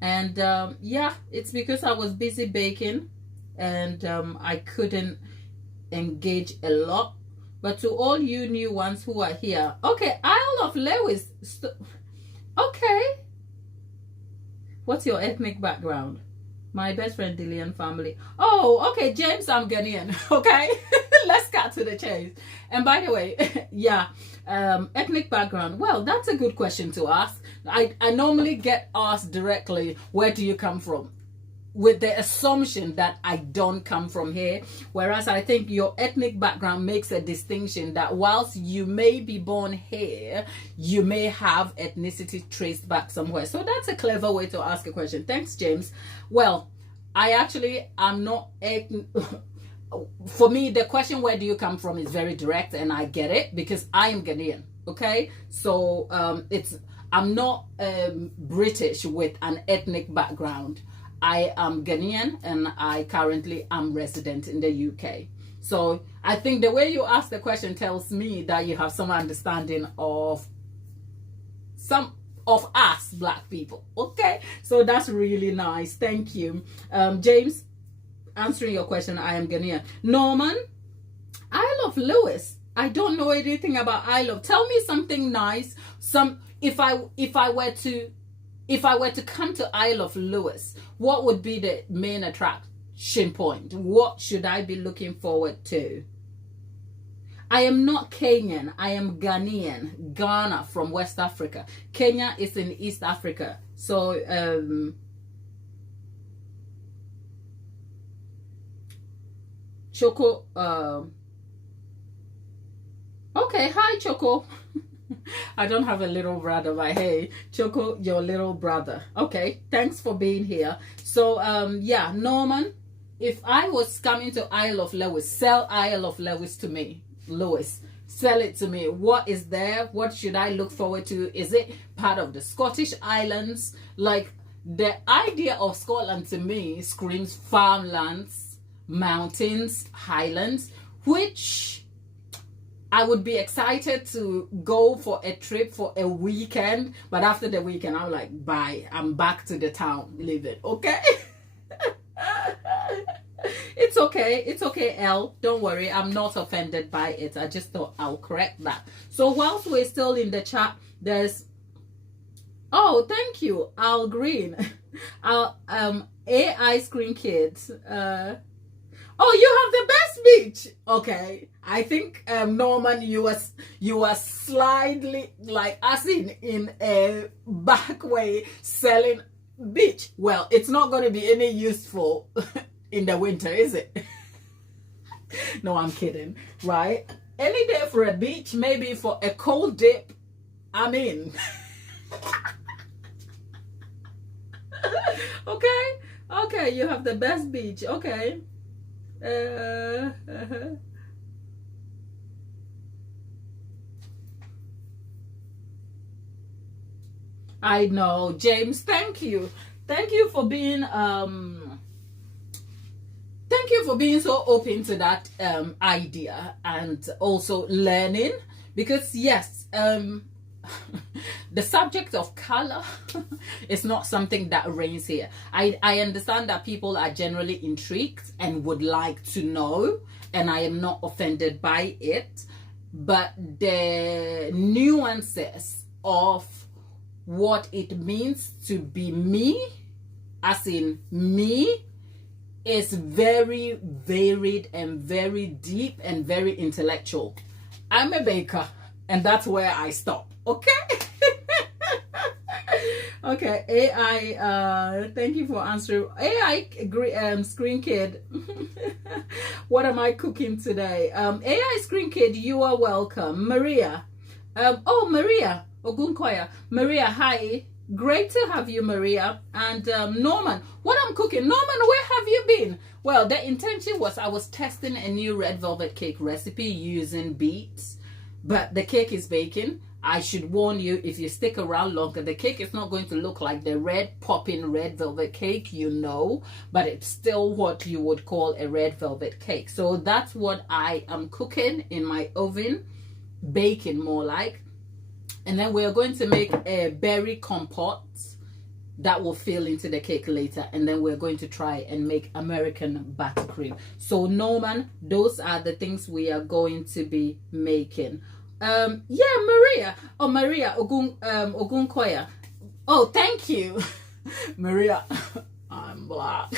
And yeah, it's because I was busy baking and I couldn't engage a lot. But to all you new ones who are here, okay, Isle of Lewis. Okay. What's your ethnic background? My best friend Dillian family. Oh, okay, James, I'm Ghanaian. Okay, let's cut to the chase. And by the way, yeah, ethnic background. Well, that's a good question to ask. I normally get asked directly, where do you come from? With the assumption that I don't come from here, whereas I think your ethnic background makes a distinction that whilst you may be born here, you may have ethnicity traced back somewhere. So that's a clever way to ask a question. Thanks, James. Well, I actually am not for me, the question where do you come from is very direct, and I get it because I am Ghanaian. Okay, so I'm not British with an ethnic background. I am Ghanaian, and I currently am resident in the UK. So I think the way you ask the question tells me that you have some understanding of some of us Black people. Okay, so that's really nice. Thank you. James, answering your question, I am Ghanaian. Norman, Isle of Lewis. I don't know anything about Isle of. Tell me something nice. If I were to come to Isle of Lewis, what would be the main attraction point? What should I be looking forward to? I am not Kenyan. I am Ghanaian. Ghana, from West Africa. Kenya is in East Africa. So, Choco, okay, hi Choco. I don't have a little brother, but hey, Choco, your little brother. Okay, thanks for being here. So, yeah, Norman, if I was coming to Isle of Lewis, sell Isle of Lewis to me. Lewis, sell it to me. What is there? What should I look forward to? Is it part of the Scottish Islands? Like, the idea of Scotland to me screams farmlands, mountains, highlands, which I would be excited to go for a trip for a weekend, but after the weekend, I'm like, bye, I'm back to the town, leave it, okay? It's okay, it's okay, Elle, don't worry, I'm not offended by it. I just thought I'll correct that. So whilst we're still in the chat, there's, oh, thank you, Al Green, AI Screen Kids, oh, you have the best beach. Okay, I think Norman, you were slightly like as in a back way selling beach. Well, it's not going to be any useful in the winter, is it? No, I'm kidding. Right? Any day for a beach, maybe for a cold dip. I'm in. Okay, okay, you have the best beach. Okay. I know, James, thank you for being so open to that idea, and also learning, because yes, the subject of color is not something that reigns here. I understand that people are generally intrigued and would like to know, and I am not offended by it, but the nuances of what it means to be me, as in me, is very varied and very deep and very intellectual. I'm a baker, and that's where I stop. Okay. Okay, AI, thank you for answering. AI Screen Kid, what am I cooking today? AI Screen Kid, you are welcome. Maria, oh, Maria Ogunkoya. Maria, hi, great to have you, Maria. And Norman, what I'm cooking. Norman, where have you been? Well, the intention was I was testing a new red velvet cake recipe using Beet, but the cake is baking. I should warn you, if you stick around longer, the cake is not going to look like the red popping red velvet cake, you know, but it's still what you would call a red velvet cake. So that's what I am cooking in my oven, baking more like. And then we're going to make a berry compote that will fill into the cake later, and then we're going to try and make American buttercream. So Norman, those are the things we are going to be making. Yeah, Maria. Oh, Maria Ogunkoya. Oh, thank you. Maria, I'm black.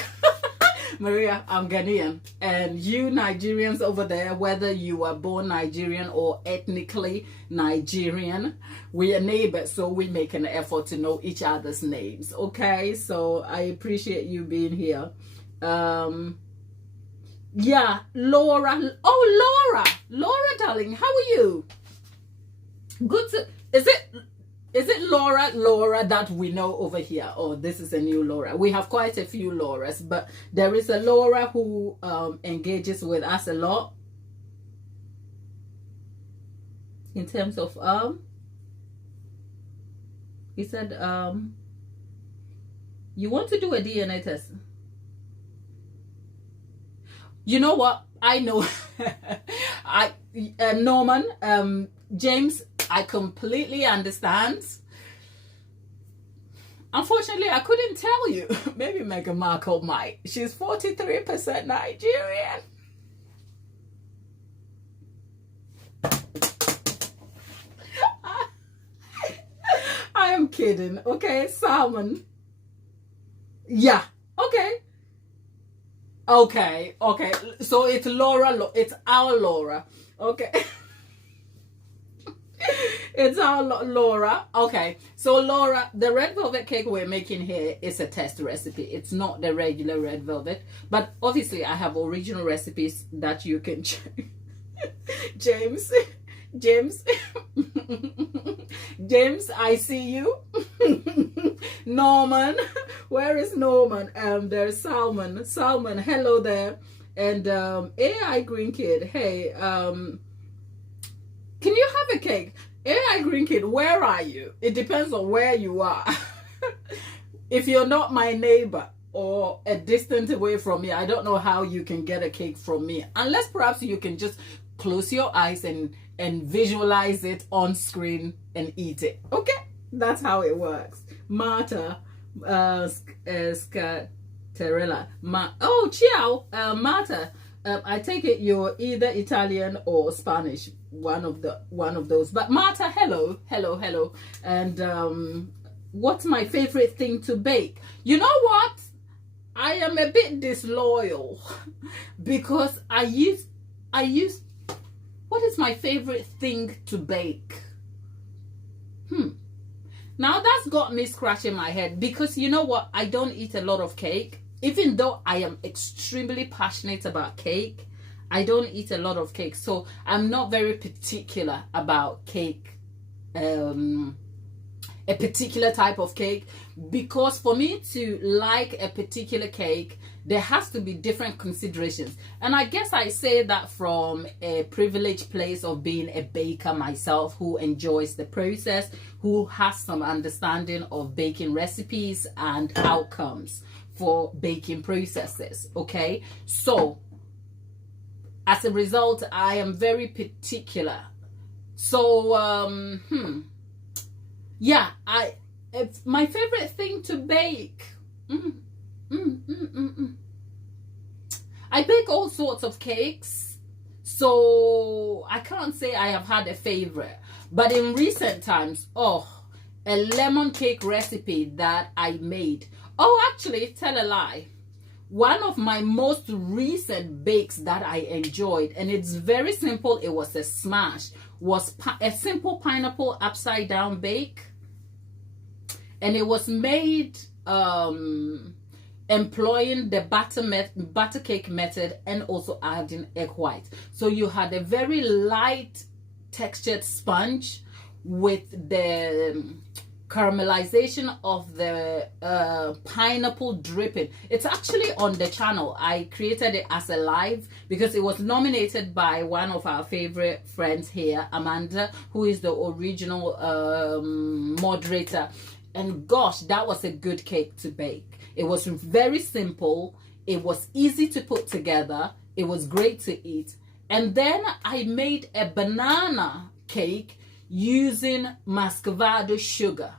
Maria, I'm Ghanaian. And you Nigerians over there, whether you were born Nigerian or ethnically Nigerian, we are neighbors, so we make an effort to know each other's names. Okay, so I appreciate you being here. Yeah, Laura. Oh, Laura, darling, how are you? Good to, is it Laura that we know over here? Oh, this is a new Laura. We have quite a few Lauras, but there is a Laura who engages with us a lot in terms of he said you want to do a DNA test. You know what? I know. Norman, James, I completely understand. Unfortunately, I couldn't tell you. Maybe Meghan Markle might. She's 43% Nigerian. I am kidding. Okay, salmon. Yeah. Okay. Okay. Okay. So it's Laura. It's our Laura. Okay. It's our Laura. Okay, so Laura, the red velvet cake we're making here is a test recipe. It's not the regular red velvet, but obviously I have original recipes that you can check. James, I see you. Norman, where is Norman? There's Salmon. Hello there. And AI Green Kid, hey, can you have a cake? AI Green Kid, where are you? It depends on where you are. If you're not my neighbor or a distance away from me, I don't know how you can get a cake from me. Unless perhaps you can just close your eyes and visualize it on screen and eat it. Okay? That's how it works. Marta, Scaterella. Oh, ciao, Marta. I take it you're either Italian or Spanish, one of those. But Marta, hello. And what's my favorite thing to bake? You know what? I am a bit disloyal because I use. What is my favorite thing to bake? Now that's got me scratching my head because you know what? I don't eat a lot of cake. Even though I am extremely passionate about cake, I don't eat a lot of cake. So I'm not very particular about cake, a particular type of cake. Because for me to like a particular cake, there has to be different considerations. And I guess I say that from a privileged place of being a baker myself who enjoys the process, who has some understanding of baking recipes and outcomes for baking processes. Okay, so as a result, I am very particular. So yeah, it's my favorite thing to bake. I bake all sorts of cakes, so I can't say I have had a favorite. But in recent times, a lemon cake recipe that I made. Oh, actually, tell a lie. One of my most recent bakes that I enjoyed, and it's very simple, it was a smash, was a simple pineapple upside down bake. And it was made employing the butter cake method and also adding egg white. So you had a very light textured sponge with the caramelization of the pineapple dripping. It's actually on the channel. I created it as a live because it was nominated by one of our favorite friends here, Amanda, who is the original moderator. And gosh, that was a good cake to bake. It was very simple. It was easy to put together. It was great to eat. And then I made a banana cake using muscovado sugar.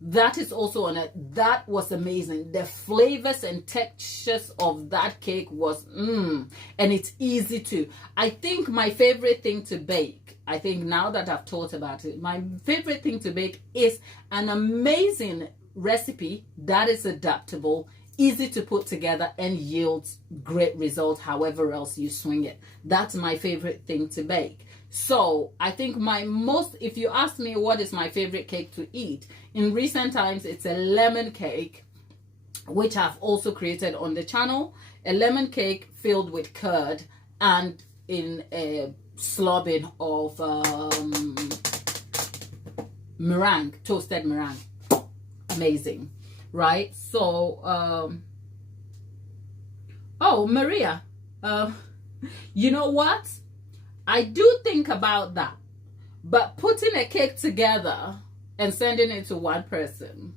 That is also on it. That was amazing. The flavors and textures of that cake was and it's easy too. I think my favorite thing to bake, I think now that I've thought about it, my favorite thing to bake is an amazing recipe that is adaptable, easy to put together, and yields great results however else you swing it. That's my favorite thing to bake. So I think if you ask me what is my favorite cake to eat, in recent times it's a lemon cake, which I've also created on the channel. A lemon cake filled with curd and in a slobbing of meringue, toasted meringue. Amazing, right? So oh, Maria, you know what, I do think about that, but putting a cake together and sending it to one person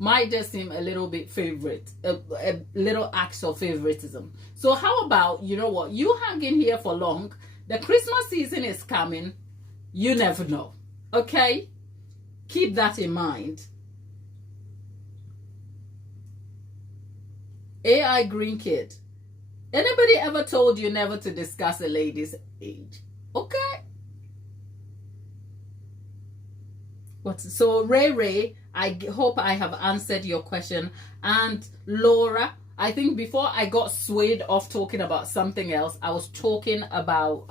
might just seem a little bit a little act of favoritism. So how about, you know what, you hang in here for long. The Christmas season is coming. You never know. Okay? Keep that in mind. AI Green Kid. Anybody ever told you never to discuss a lady's age? Okay. So Ray, I hope I have answered your question. And Laura, I think before I got swayed off talking about something else, I was talking about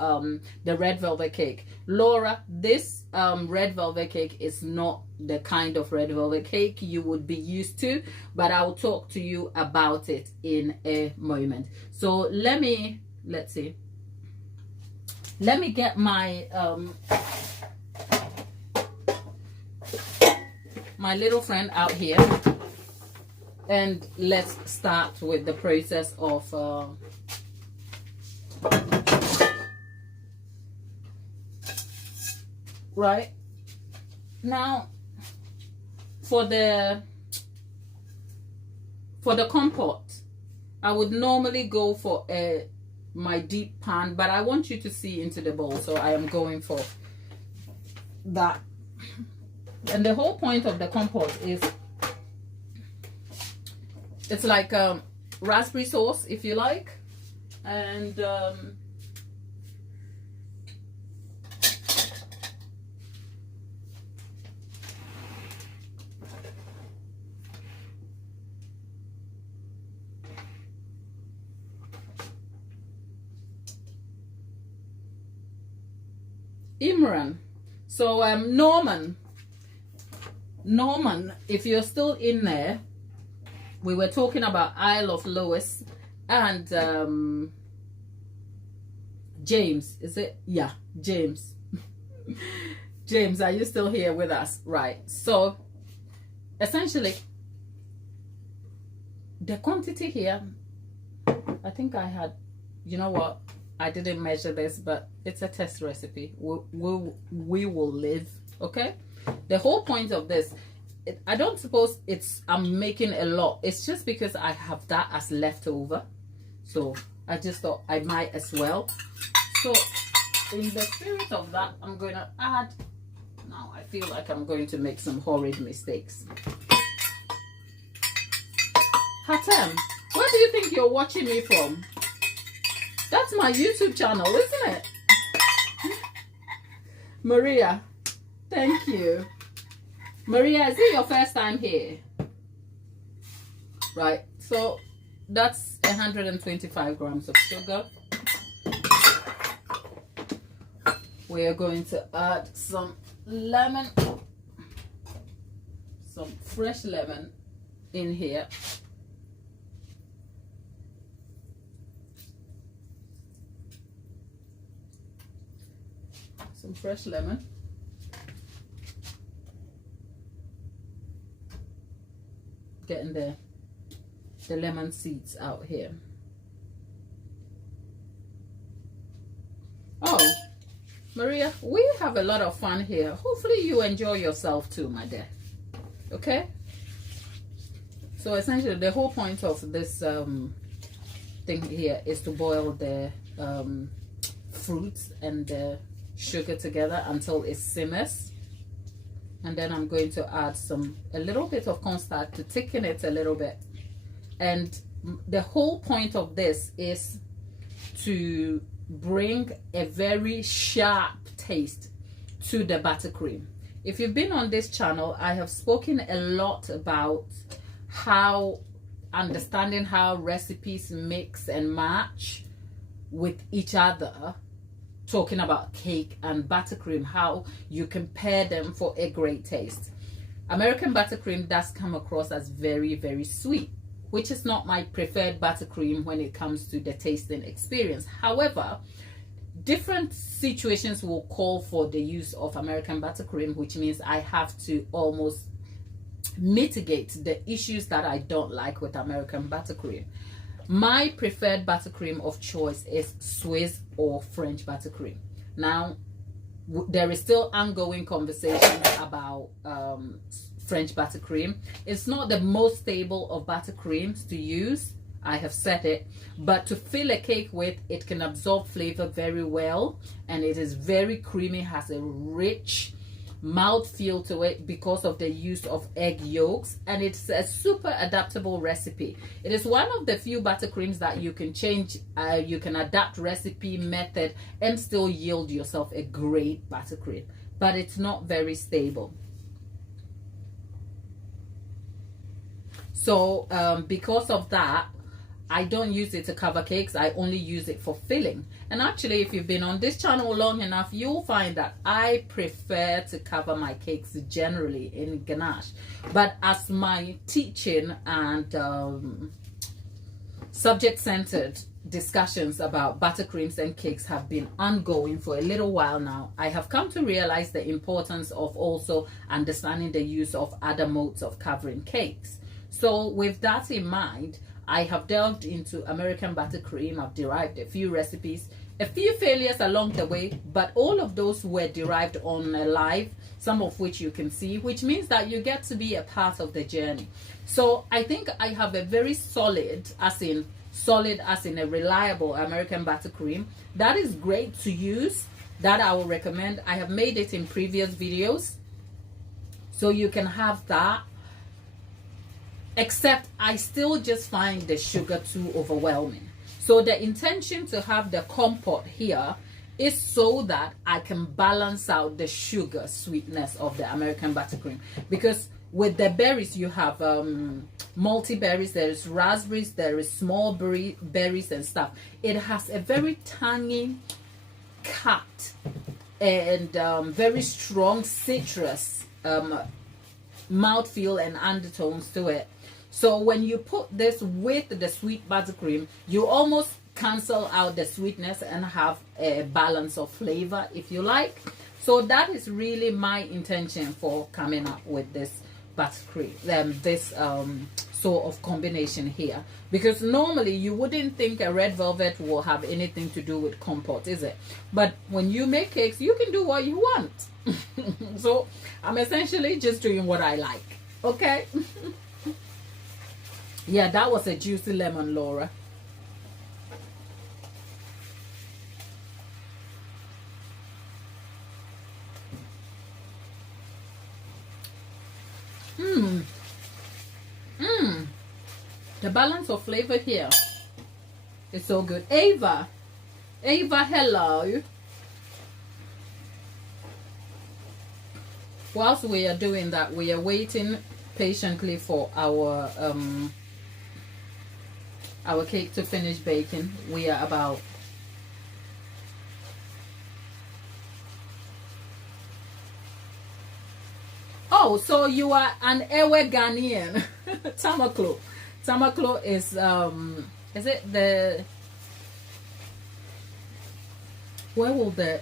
the red velvet cake. Laura, this red velvet cake is not the kind of red velvet cake you would be used to, but I'll talk to you about it in a moment. So let's see. Let me get my my little friend out here, and let's start with the process of right now for the compote. I would normally go for my deep pan, but I want you to see into the bowl, so I am going for that. And the whole point of the compote is it's like raspberry sauce, if you like, and Imran. So Norman, if you're still in there, we were talking about Isle of Lewis and James, is it? Yeah, James. James, are you still here with us? Right. So essentially the quantity here, I think I had, you know what, I didn't measure this, but it's a test recipe. We will live. Okay. The whole point of this, I don't suppose I'm making a lot. It's just because I have that as leftover. So I just thought I might as well. So in the spirit of that, I'm going to add, now I feel like I'm going to make some horrid mistakes. Hatem, where do you think you're watching me from? That's my YouTube channel, isn't it? Maria, thank you. Maria, is it your first time here? Right, so that's 125 grams of sugar. We are going to add some lemon, some fresh lemon in here. Some fresh lemon. Getting the lemon seeds out here. Oh, Maria, we have a lot of fun here. Hopefully you enjoy yourself too, my dear. Okay? So essentially the whole point of this thing here is to boil the fruits and the sugar together until it simmers. And then I'm going to add a little bit of cornstarch to thicken it a little bit. And the whole point of this is to bring a very sharp taste to the buttercream. If you've been on this channel, I have spoken a lot about understanding how recipes mix and match with each other, talking about cake and buttercream, how you can pair them for a great taste. American buttercream does come across as very, very sweet, which is not my preferred buttercream when it comes to the tasting experience. However, different situations will call for the use of American buttercream, which means I have to almost mitigate the issues that I don't like with American buttercream. My preferred buttercream of choice is Swiss or French buttercream. Now, there is still ongoing conversation about French buttercream. It's not the most stable of buttercreams to use, I have said it, but to fill a cake with, it can absorb flavor very well, and it is very creamy, has a rich mouth feel to it because of the use of egg yolks, and it's a super adaptable recipe. It is one of the few buttercreams that you can change, you can adapt recipe method and still yield yourself a great buttercream, but it's not very stable. So because of that, I don't use it to cover cakes. I only use it for filling. And actually, if you've been on this channel long enough, you'll find that I prefer to cover my cakes generally in ganache. But as my teaching and subject-centered discussions about buttercreams and cakes have been ongoing for a little while now, I have come to realize the importance of also understanding the use of other modes of covering cakes. So with that in mind, I have delved into American buttercream. I've derived a few recipes, a few failures along the way, but all of those were derived on a live, some of which you can see, which means that you get to be a part of the journey. So I think I have a very solid as in a reliable American buttercream that is great to use, that I will recommend. I have made it in previous videos, so you can have that. Except I still just find the sugar too overwhelming. So the intention to have the compote here is so that I can balance out the sugar sweetness of the American buttercream. Because with the berries, you have multi-berries, there is raspberries, there is small berries and stuff. It has a very tangy cut and very strong citrus mouthfeel and undertones to it. So when you put this with the sweet buttercream, you almost cancel out the sweetness and have a balance of flavor, if you like. So that is really my intention for coming up with this buttercream, this sort of combination here. Because normally you wouldn't think a red velvet will have anything to do with compote, is it? But when you make cakes, you can do what you want. So I'm essentially just doing what I like, okay? Yeah, that was a juicy lemon, Laura. The balance of flavor here is so good. Ava, hello. Whilst we are doing that, we are waiting patiently for our cake to finish baking. We are about so you are an Ewe Ghanaian. Tamaklo. Tamaklo is it the, where will the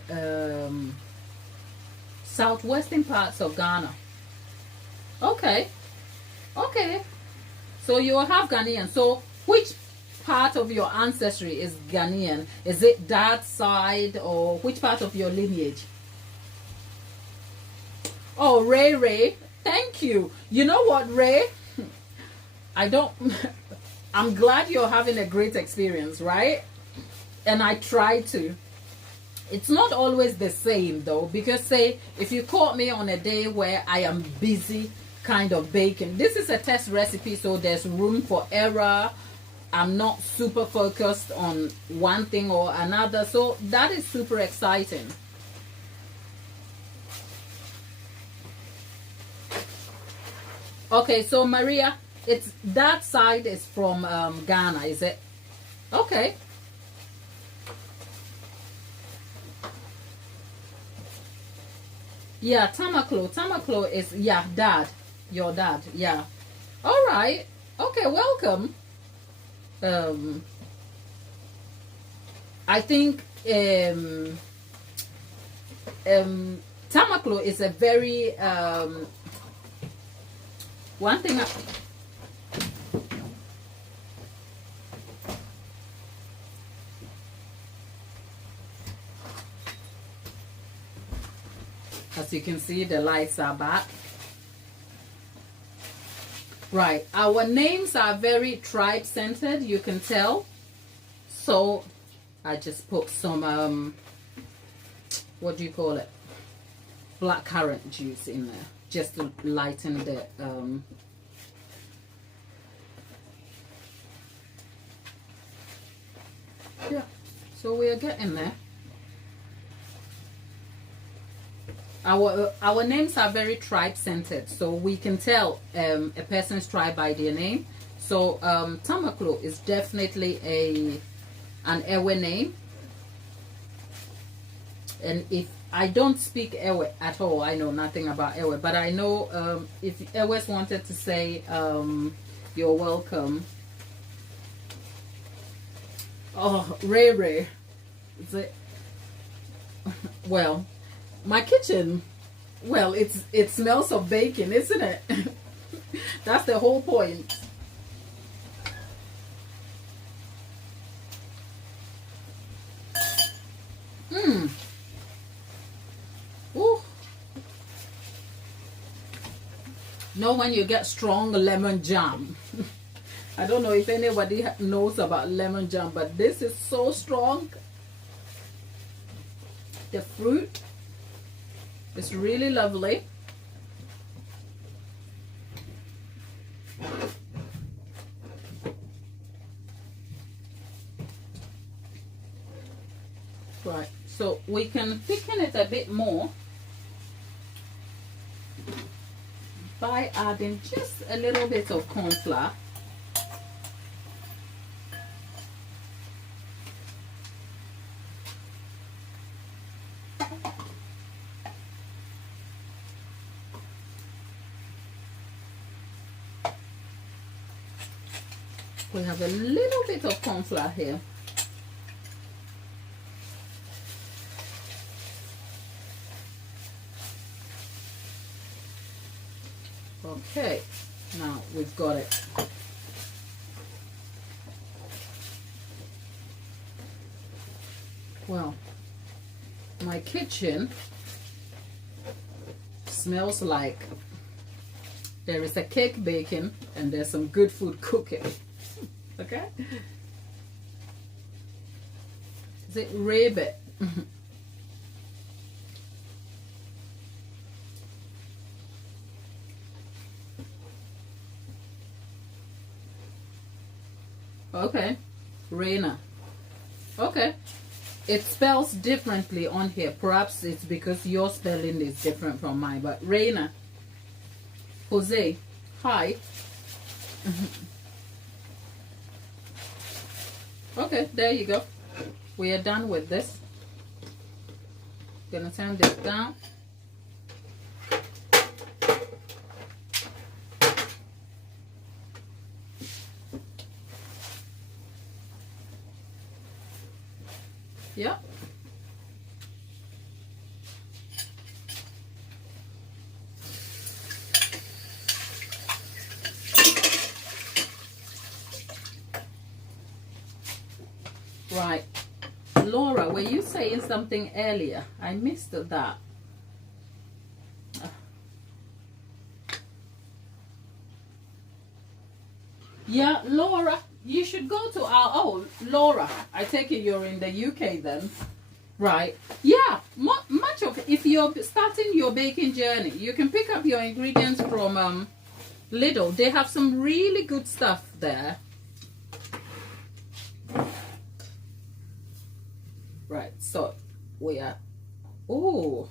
southwestern parts of Ghana? Okay, so you have Ghanaian. So which part of your ancestry is Ghanaian? Is it that side, or which part of your lineage? Oh, Ray, thank you. You know what, Ray? I'm glad you're having a great experience, right? And I try to It's not always the same though, because say if you caught me on a day where I am busy kind of baking, this is a test recipe, so there's room for error. I'm not super focused on one thing or another, so that is super exciting. Okay, so Maria, it's that side is from Ghana, is it? Okay. Yeah, Tamaklo. Tamaklo is, yeah, dad. Your dad, yeah. All right. Okay, welcome. I think Tamaklo is a very one thing as you can see, the lights are back. Right, our names are very tribe centered, you can tell. So I just put some what do you call it, black currant juice in there just to lighten the yeah, so we are getting there. Our names are very tribe centered, so we can tell a person's tribe by their name. So Tamaklo is definitely an Ewe name, and if I don't speak Ewe at all, I know nothing about Ewe, but I know if Ewes wanted to say you're welcome. Oh, Ray Ray, is it? Well, my kitchen, well, it smells of bacon, isn't it? That's the whole point. Ooh. Know when you get strong lemon jam. I don't know if anybody knows about lemon jam, but this is so strong. The fruit is really lovely. Right, so we can thicken it a bit more by adding just a little bit of corn flour. We have a little bit of corn flour here. Okay, now we've got it. Well, my kitchen smells like there is a cake baking and there's some good food cooking. Okay? Is it rabbit? Okay, Raina. Okay, it spells differently on here. Perhaps it's because your spelling is different from mine. But Raina, Jose, hi. Okay, there you go. We are done with this. Gonna turn this down. Yeah. Right. Laura, were you saying something earlier? I missed that. Yeah, Laura, you should go to our... Oh, Laura, I take it you're in the UK then. Right. Yeah. Much of, if you're starting your baking journey, you can pick up your ingredients from Lidl. They have some really good stuff there. Right. So we are. Oh,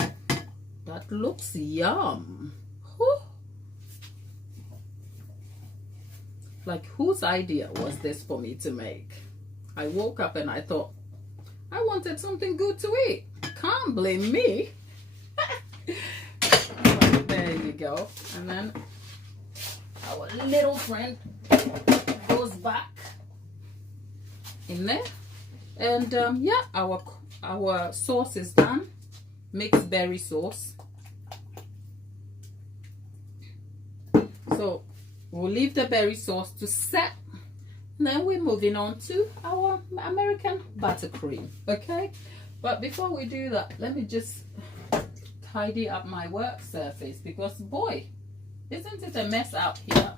that looks yum. Whew. Like, whose idea was this for me to make? I woke up and I thought, I wanted something good to eat. Can't blame me. There you go. And then our little friend goes back in there. And yeah, our sauce is done. Mixed berry sauce. So we'll leave the berry sauce to set. And then we're moving on to our American buttercream, okay? But before we do that, let me just tidy up my work surface, because boy, isn't it a mess out here?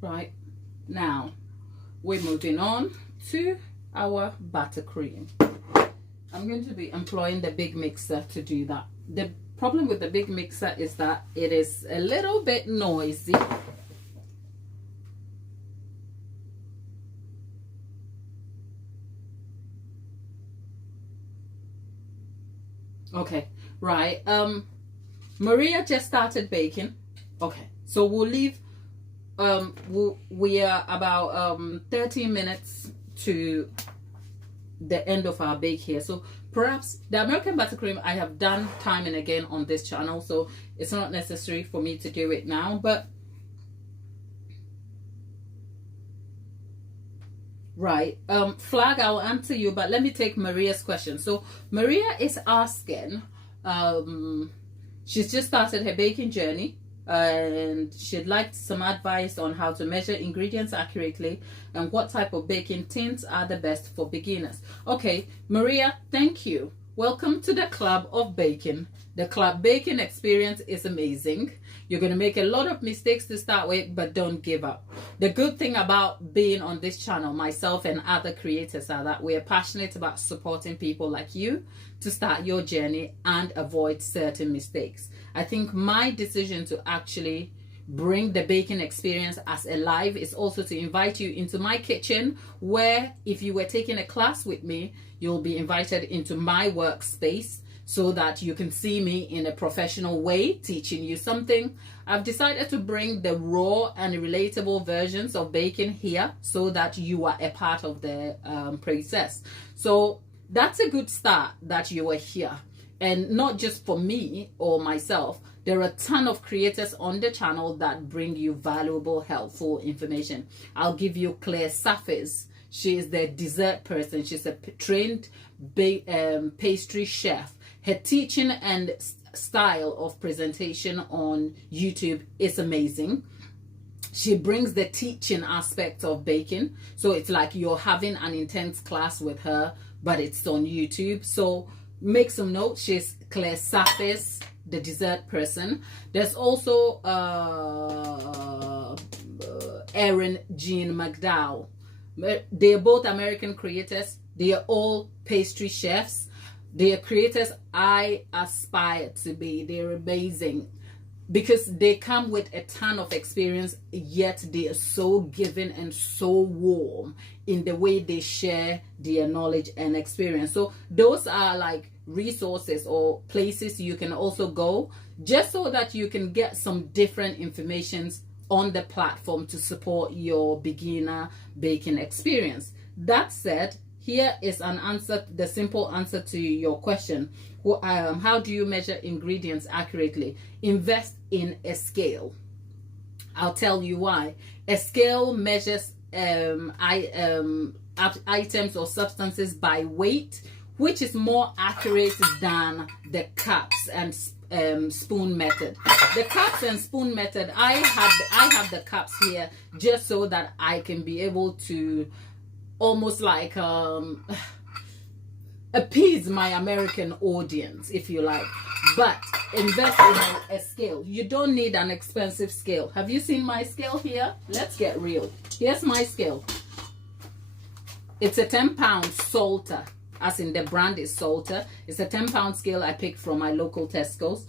Right, now we're moving on to our buttercream. I'm going to be employing the big mixer to do that. The problem with the big mixer is that it is a little bit noisy. Okay, right. Maria just started baking. Okay, so we'll leave. We are about 13 minutes to the end of our bake here. So perhaps the American buttercream I have done time and again on this channel, so it's not necessary for me to do it now. But right, Flag, I'll answer you, but let me take Maria's question. So Maria is asking, she's just started her baking journey, and she'd like some advice on how to measure ingredients accurately and what type of baking tins are the best for beginners. Okay, Maria, thank you. Welcome to the club of baking. The club baking experience is amazing. You're going to make a lot of mistakes to start with, but don't give up. The good thing about being on this channel, myself and other creators, are that we're passionate about supporting people like you to start your journey and avoid certain mistakes. I think my decision to actually bring the baking experience as a live is also to invite you into my kitchen, where if you were taking a class with me, you'll be invited into my workspace so that you can see me in a professional way teaching you something. I've decided to bring the raw and relatable versions of baking here so that you are a part of the process. So that's a good start that you are here. And not just for me or myself, there are a ton of creators on the channel that bring you valuable, helpful information. I'll give you Claire Safi's. She is the dessert person. She's a trained pastry chef. Her teaching and style of presentation on YouTube is amazing. She brings the teaching aspect of baking. So it's like you're having an intense class with her, but it's on YouTube. So make some notes. She's Claire Safi's, the dessert person. There's also Erin Jean McDowell. They're both American creators. They are all pastry chefs. They are creators I aspire to be. They're amazing because they come with a ton of experience, yet they are so giving and so warm in the way they share their knowledge and experience. So those are like resources or places you can also go just so that you can get some different informations on the platform to support your beginner baking experience. That said, here is an answer, the simple answer to your question. How do you measure ingredients accurately? Invest in a scale. I'll tell you why. A scale measures items or substances by weight, which is more accurate than the cups and spoon method. The cups and spoon method, I have the cups here just so that I can be able to almost like appease my American audience, if you like. But invest in a scale. You don't need an expensive scale. Have you seen my scale here? Let's get real. Here's my scale. It's a 10-pound Salter, as in the brand is Salter. It's a 10-pound scale I picked from my local Tesco's.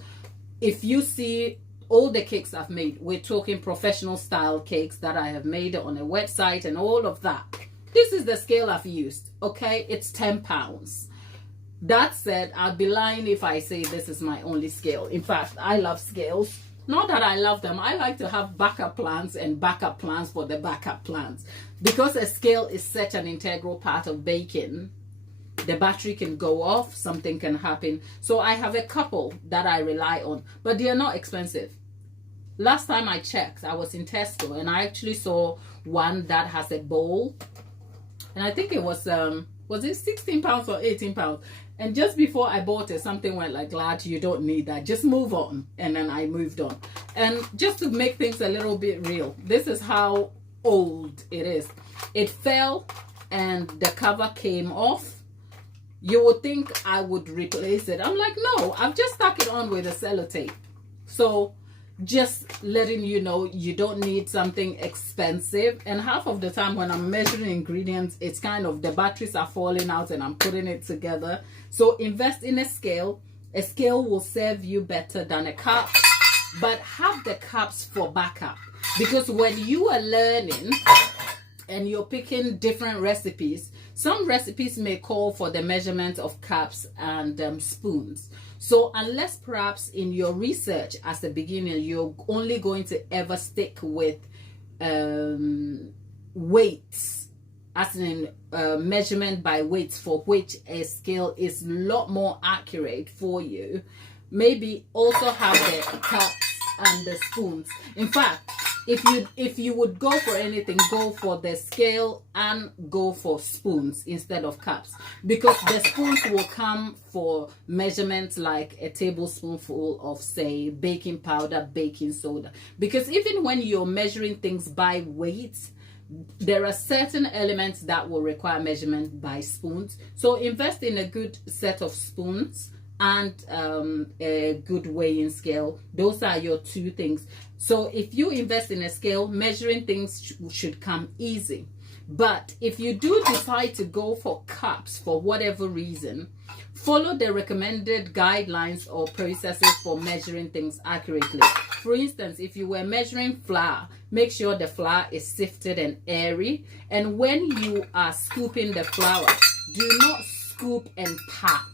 If you see all the cakes I've made, we're talking professional style cakes that I have made on a website and all of that. This is the scale I've used, okay? It's 10 pounds. That said, I'd be lying if I say this is my only scale. In fact, I love scales. Not that I love them. I like to have backup plans and backup plans for the backup plans. Because a scale is such an integral part of baking, the battery can go off, something can happen. So I have a couple that I rely on, but they are not expensive. Last time I checked, I was in Tesco and I actually saw one that has a bowl. And I think it was it 16 pounds or 18 pounds? And just before I bought it, something went like, lad, you don't need that. Just move on. And then I moved on. And just to make things a little bit real, this is how old it is. It fell and the cover came off. You would think I would replace it. I'm like, no, I've just stuck it on with a sellotape. So just letting you know, you don't need something expensive. And half of the time when I'm measuring ingredients, it's kind of the batteries are falling out and I'm putting it together. So invest in a scale. A scale will serve you better than a cup, but have the cups for backup. Because when you are learning and you're picking different recipes, some recipes may call for the measurement of cups and spoons. So unless perhaps in your research as a beginner, you're only going to ever stick with weights, as in measurement by weights, for which a scale is a lot more accurate for you, maybe also have the cups and the spoons. In fact, if you would go for anything, go for the scale and go for spoons instead of cups, because the spoons will come for measurements like a tablespoonful of, say, baking powder, baking soda. Because even when you're measuring things by weight, there are certain elements that will require measurement by spoons. So invest in a good set of spoons and a good weighing scale. Those are your two things. So if you invest in a scale, measuring things should come easy. But if you do decide to go for cups for whatever reason, follow the recommended guidelines or processes for measuring things accurately. For instance, if you were measuring flour, make sure the flour is sifted and airy. And when you are scooping the flour, do not scoop and pack.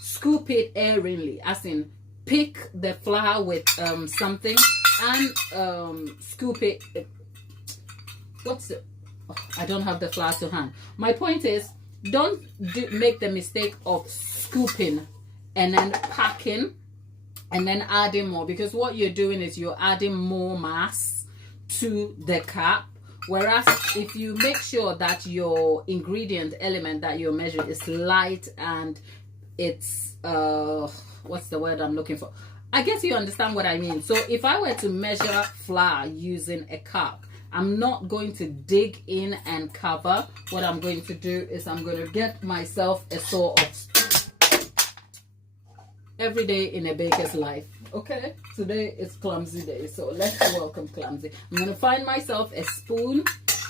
Scoop it airingly, as in pick the flour with something and scoop it. I don't have the flour to hand. My point is, don't make the mistake of scooping and then packing and then adding more, because what you're doing is you're adding more mass to the cup. Whereas if you make sure that your ingredient element that you're measuring is light and it's what's the word I'm looking for? I guess you understand what I mean. So if I were to measure flour using a cup, I'm not going to dig in and cover. What I'm going to do is I'm going to get myself a sort of every day in a baker's life. Okay, today is clumsy day, so let's welcome clumsy. I'm going to find myself a spoon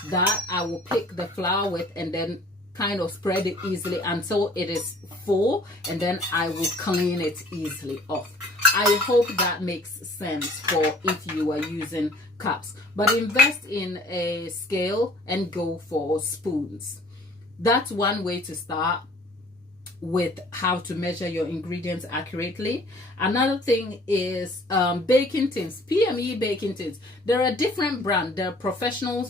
that I will pick the flour with and then kind of spread it easily until it is full, and then I will clean it easily off. I hope that makes sense for if you are using cups. But invest in a scale and go for spoons. That's one way to start with how to measure your ingredients accurately. Another thing is baking tins, PME baking tins. There are different brands. There are professional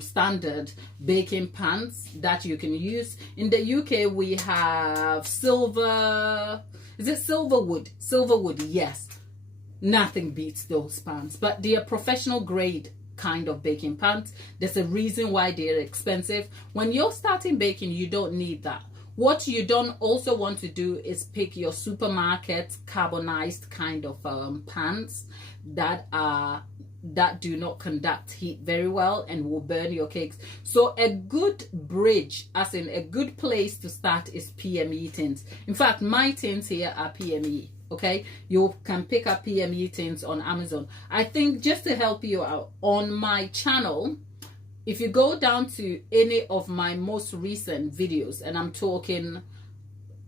standard baking pans that you can use. In the UK, we have silver. Is it Silverwood? Silverwood, yes. Nothing beats those pans, but they are professional grade kind of baking pans. There's a reason why they're expensive. When you're starting baking, you don't need that. What you don't also want to do is pick your supermarket carbonized kind of pans that do not conduct heat very well and will burn your cakes. So a good bridge, as in a good place to start, is PME tins. In fact, my tins here are PME. Okay, you can pick up PME tins on Amazon. I think, just to help you out, on my channel, if you go down to any of my most recent videos, and I'm talking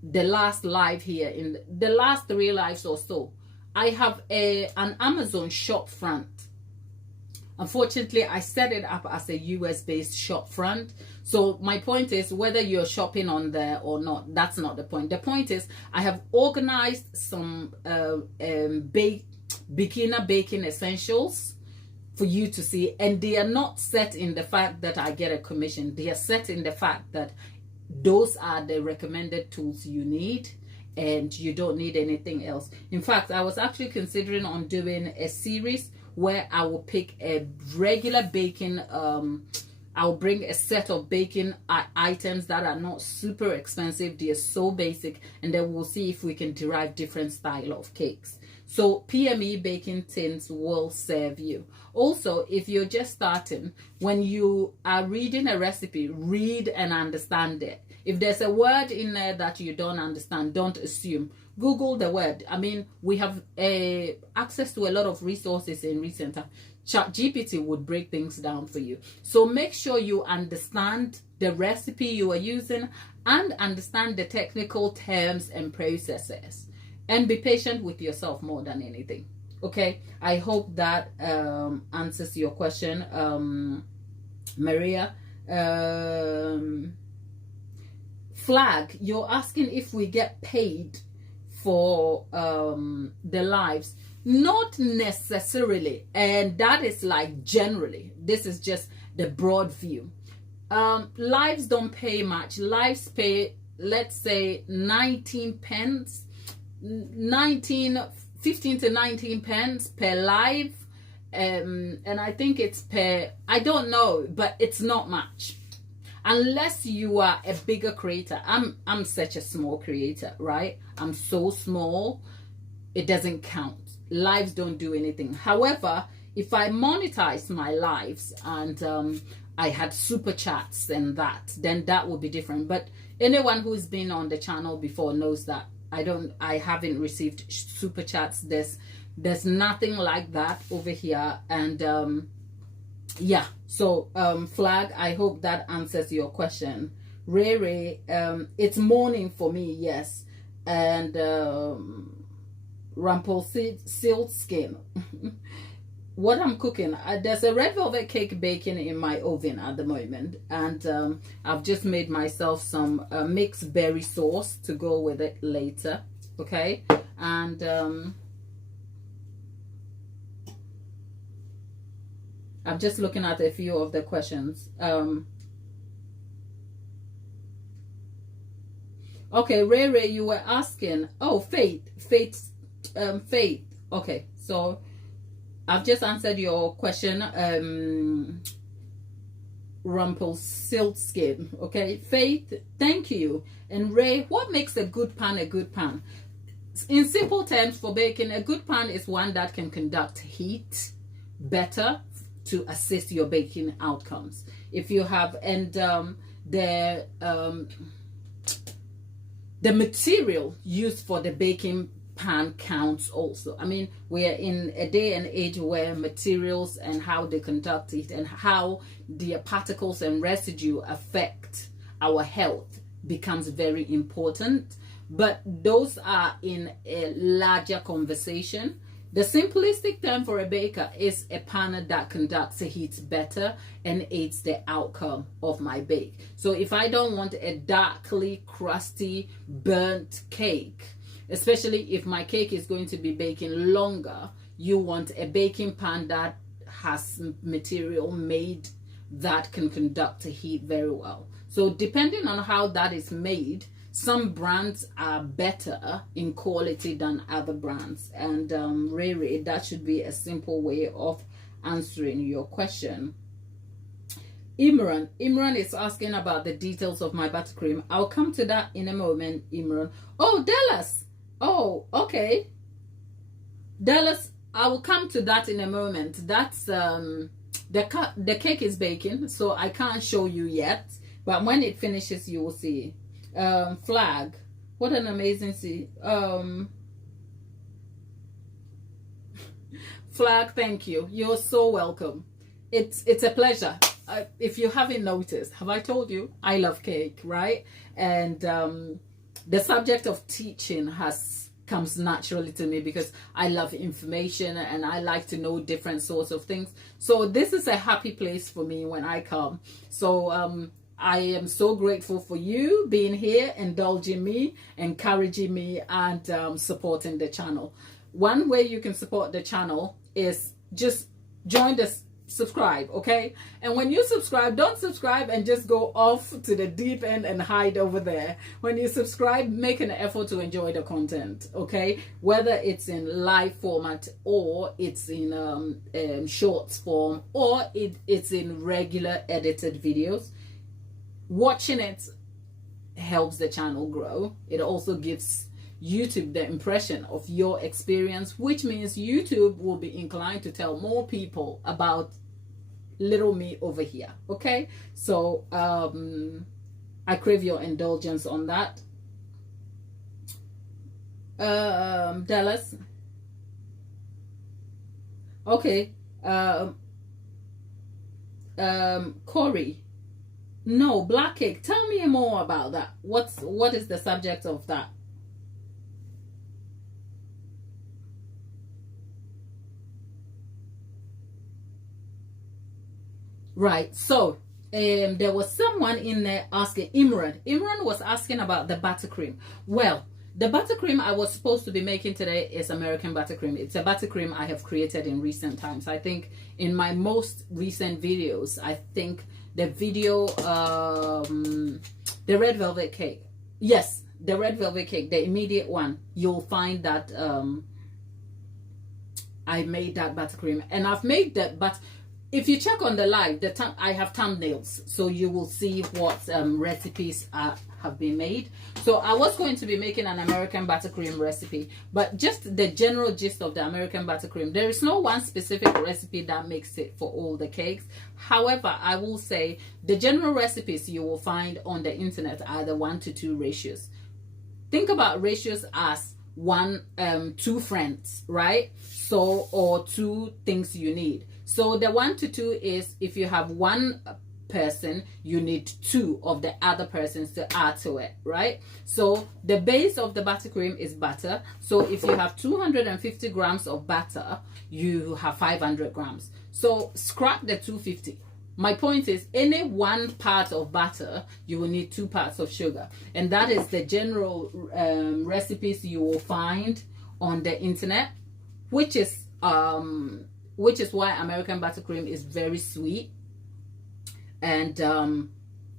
the last live here, in the last 3 lives or so, I have an Amazon shop front. Unfortunately, I set it up as a US based shop front. So my point is, whether you're shopping on there or not, that's not the point. The point is, I have organized some beginner baking essentials for you to see, and they are not set in the fact that I get a commission. They are set in the fact that those are the recommended tools you need, and you don't need anything else. In fact, I was actually considering on doing a series where I will pick a regular baking, I'll bring a set of baking items that are not super expensive. They are so basic, and then we'll see if we can derive different style of cakes. So PME baking tins will serve you. Also, if you're just starting, when you are reading a recipe, read and understand it. If there's a word in there that you don't understand, don't assume. Google the word. I mean, we have access to a lot of resources in recent time. ChatGPT would break things down for you. So make sure you understand the recipe you are using and understand the technical terms and processes. And be patient with yourself more than anything. Okay, I hope that answers your question, Maria. Flag, you're asking if we get paid for the lives. Not necessarily, and that is like generally. This is just the broad view. Lives don't pay much. Lives pay, let's say, 19 pence. 15 to 19 pence per live, and I think it's per, I don't know, but it's not much unless you are a bigger creator. I'm such a small creator, right? I'm so small, it doesn't count. Lives don't do anything. However, if I monetize my lives and I had super chats and that, then that would be different. But anyone who's been on the channel before knows that I haven't received super chats. There's nothing like that over here. And yeah, so Flag, I hope that answers your question. Ray, it's morning for me, yes. And Rumpelstiltskin. What I'm cooking, there's a red velvet cake baking in my oven at the moment, and I've just made myself some mixed berry sauce to go with it later. Okay, and I'm just looking at a few of the questions. Okay, Ray, you were asking, oh, Faith. Okay, so I've just answered your question, Rumpelstiltskin. Okay, Faith, thank you. And Ray, what makes a good pan a good pan? In simple terms, for baking, a good pan is one that can conduct heat better to assist your baking outcomes. If you have, and the material used for the baking pan counts also. I mean, we are in a day and age where materials and how they conduct it and how the particles and residue affect our health becomes very important. But those are in a larger conversation. The simplistic term for a baker is a pan that conducts heat better and aids the outcome of my bake. So if I don't want a darkly crusty burnt cake, especially if my cake is going to be baking longer, you want a baking pan that has material made that can conduct heat very well. So depending on how that is made, some brands are better in quality than other brands. And Ray, that should be a simple way of answering your question. Imran is asking about the details of my buttercream. I'll come to that in a moment, Imran. Oh, Dallas. Oh, okay. Dallas, I will come to that in a moment. That's the cake is baking, so I can't show you yet. But when it finishes, you will see. Flag. What an amazing see. Flag, thank you. You're so welcome. It's a pleasure. If you haven't noticed, have I told you I love cake, right? And the subject of teaching comes naturally to me because I love information and I like to know different sorts of things. So this is a happy place for me when I come. So I am so grateful for you being here, indulging me, encouraging me, and supporting the channel. One way you can support the channel is just join the subscribe, okay? And when you subscribe, don't subscribe and just go off to the deep end and hide over there. When you subscribe, make an effort to enjoy the content, okay? Whether it's in live format or it's in shorts form or it's in regular edited videos. Watching it helps the channel grow. It also gives YouTube the impression of your experience, which means YouTube will be inclined to tell more people about little me over here, okay? So I crave your indulgence on that. Dallas, okay. Corey, no, black cake, tell me more about that. What is the subject of that? Right, so there was someone in there asking, Imran was asking about the buttercream. Well, the buttercream I was supposed to be making today is American buttercream. It's a buttercream I have created in recent times. I think in my most recent videos, I think the video, the red velvet cake. Yes, the red velvet cake, the immediate one. You'll find that I made that buttercream. And I've made that, but if you check on the live, I have thumbnails, so you will see what recipes have been made. So I was going to be making an American buttercream recipe, but just the general gist of the American buttercream. There is no one specific recipe that makes it for all the cakes. However, I will say the general recipes you will find on the internet are the 1:2 ratios. Think about ratios as 2 friends, right? So, or 2 things you need. So the 1:2 is if you have 1 person, you need 2 of the other persons to add to it, right? So the base of the buttercream is butter. So if you have 250 grams of butter, you have 500 grams. So scrap the 250. My point is, any 1 part of butter, you will need 2 parts of sugar. And that is the general recipes you will find on the internet, which is why American buttercream is very sweet and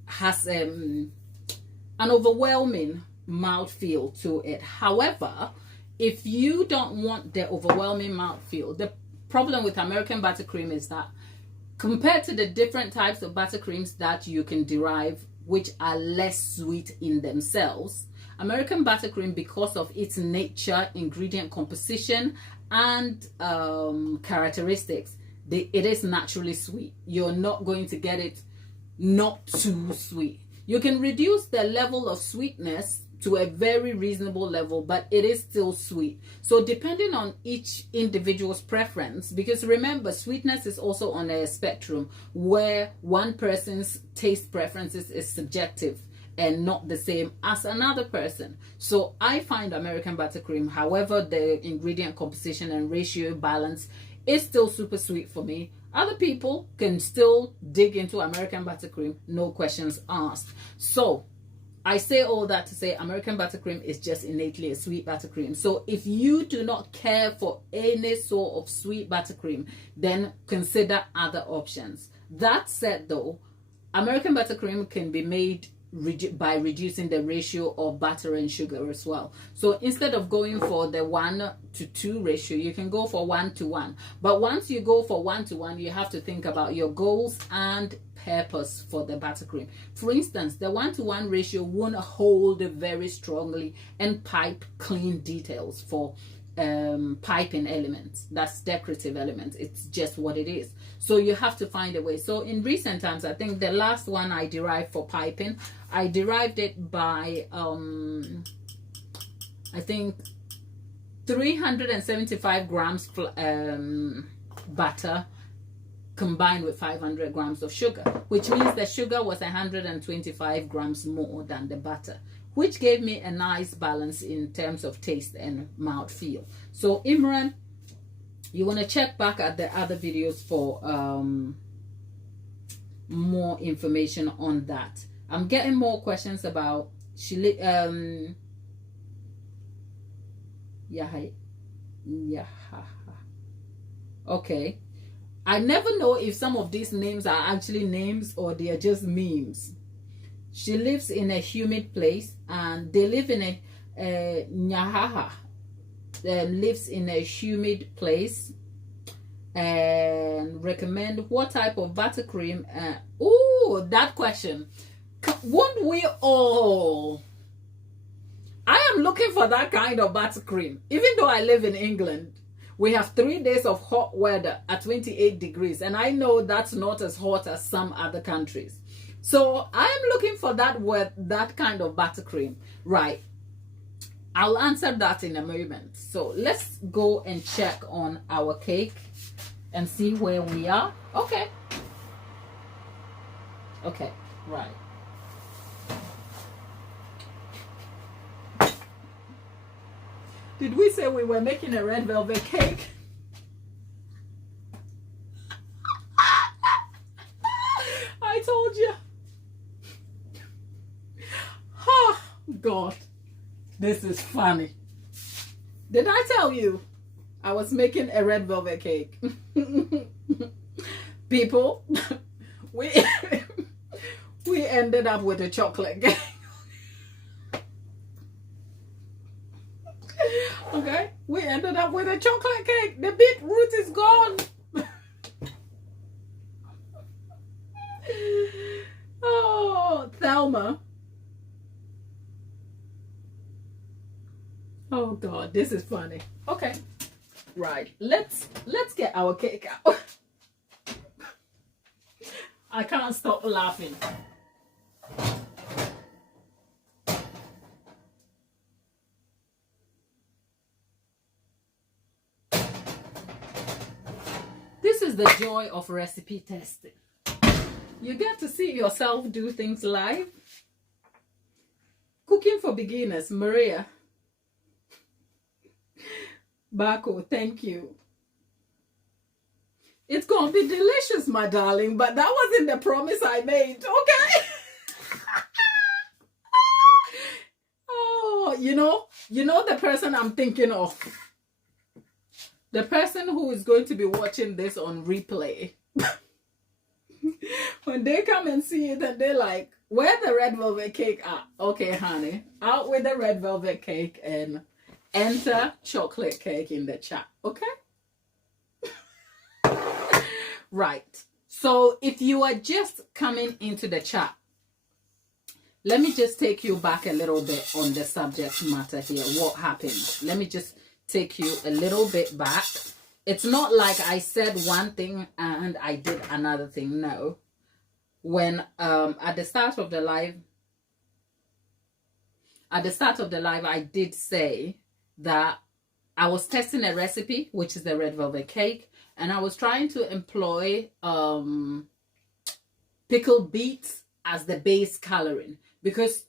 has an overwhelming mouthfeel to it. However, if you don't want the overwhelming mouthfeel, the problem with American buttercream is that compared to the different types of buttercreams that you can derive, which are less sweet in themselves, American buttercream, because of its nature, ingredient composition, and characteristics, it is naturally sweet. You're not going to get it not too sweet. You can reduce the level of sweetness to a very reasonable level, but it is still sweet. So depending on each individual's preference, because remember, sweetness is also on a spectrum where one person's taste preferences is subjective and not the same as another person. So I find American buttercream, however the ingredient composition and ratio balance, is still super sweet for me. Other people can still dig into American buttercream, no questions asked. So I say all that to say American buttercream is just innately a sweet buttercream. So if you do not care for any sort of sweet buttercream, then consider other options. That said though, American buttercream can be made by reducing the ratio of butter and sugar as well. So instead of going for the 1:2 ratio, you can go for 1:1. But once you go for 1:1, you have to think about your goals and purpose for the buttercream. For instance, the 1-to-1 ratio won't hold very strongly and pipe clean details for piping elements. That's decorative elements. It's just what it is. So you have to find a way. So in recent times, I think the last one I derived for piping, I derived it by I think 375 grams butter combined with 500 grams of sugar, which means the sugar was 125 grams more than the butter, which gave me a nice balance in terms of taste and mouthfeel. So Imran, you want to check back at the other videos for more information on that. I'm getting more questions about okay. I never know if some of these names are actually names or they are just memes. She lives in a humid place, and they live in a Nyahaha lives in a humid place, and recommend what type of buttercream. Oh, that question. Won't we all? I am looking for that kind of buttercream. Even though I live in England, we have 3 days of hot weather at 28 degrees. And I know that's not as hot as some other countries. So I'm looking for that kind of buttercream. Right. I'll answer that in a moment. So let's go and check on our cake and see where we are. Okay. Okay. Right. Did we say we were making a red velvet cake? I told you. Oh, God. This is funny. Did I tell you I was making a red velvet cake? People, we ended up with a chocolate cake. Okay, we ended up with a chocolate cake. The beetroot is gone. Oh, Thelma. Oh God, this is funny. Okay, right. Let's get our cake out. I can't stop laughing. This is the joy of recipe testing. You get to see yourself do things live. Cooking for beginners, Maria. Bako, thank you. It's gonna be delicious, my darling, but that wasn't the promise I made, okay? Oh, you know the person I'm thinking of. The person who is going to be watching this on replay. When they come and see it and they're like, where the red velvet cake at? Okay, honey, out with the red velvet cake and enter chocolate cake in the chat, okay? Right. So if you are just coming into the chat, let me just take you back a little bit on the subject matter here. What happened? Let me just take you a little bit back. It's not like I said one thing and I did another thing. No. When at the start of the live, I did say that I was testing a recipe, which is the red velvet cake, and I was trying to employ pickled beets as the base coloring, because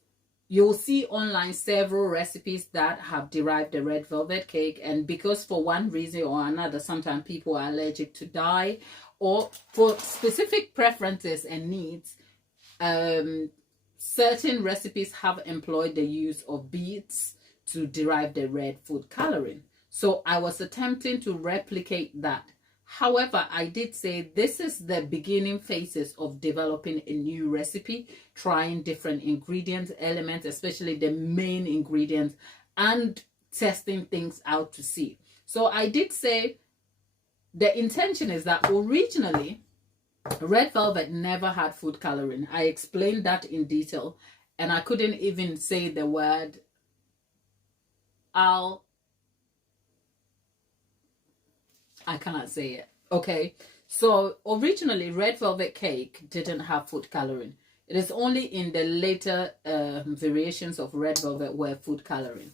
you'll see online several recipes that have derived the red velvet cake, and because for one reason or another, sometimes people are allergic to dye, or for specific preferences and needs, certain recipes have employed the use of beets to derive the red food coloring. So I was attempting to replicate that. However, I did say this is the beginning phases of developing a new recipe, trying different ingredients, elements, especially the main ingredients, and testing things out to see. So I did say the intention is that originally Red velvet never had food coloring. I explained that in detail, and I couldn't even say the word I cannot say it. Okay, so originally red velvet cake didn't have food coloring. It is only in the later variations of red velvet where food coloring.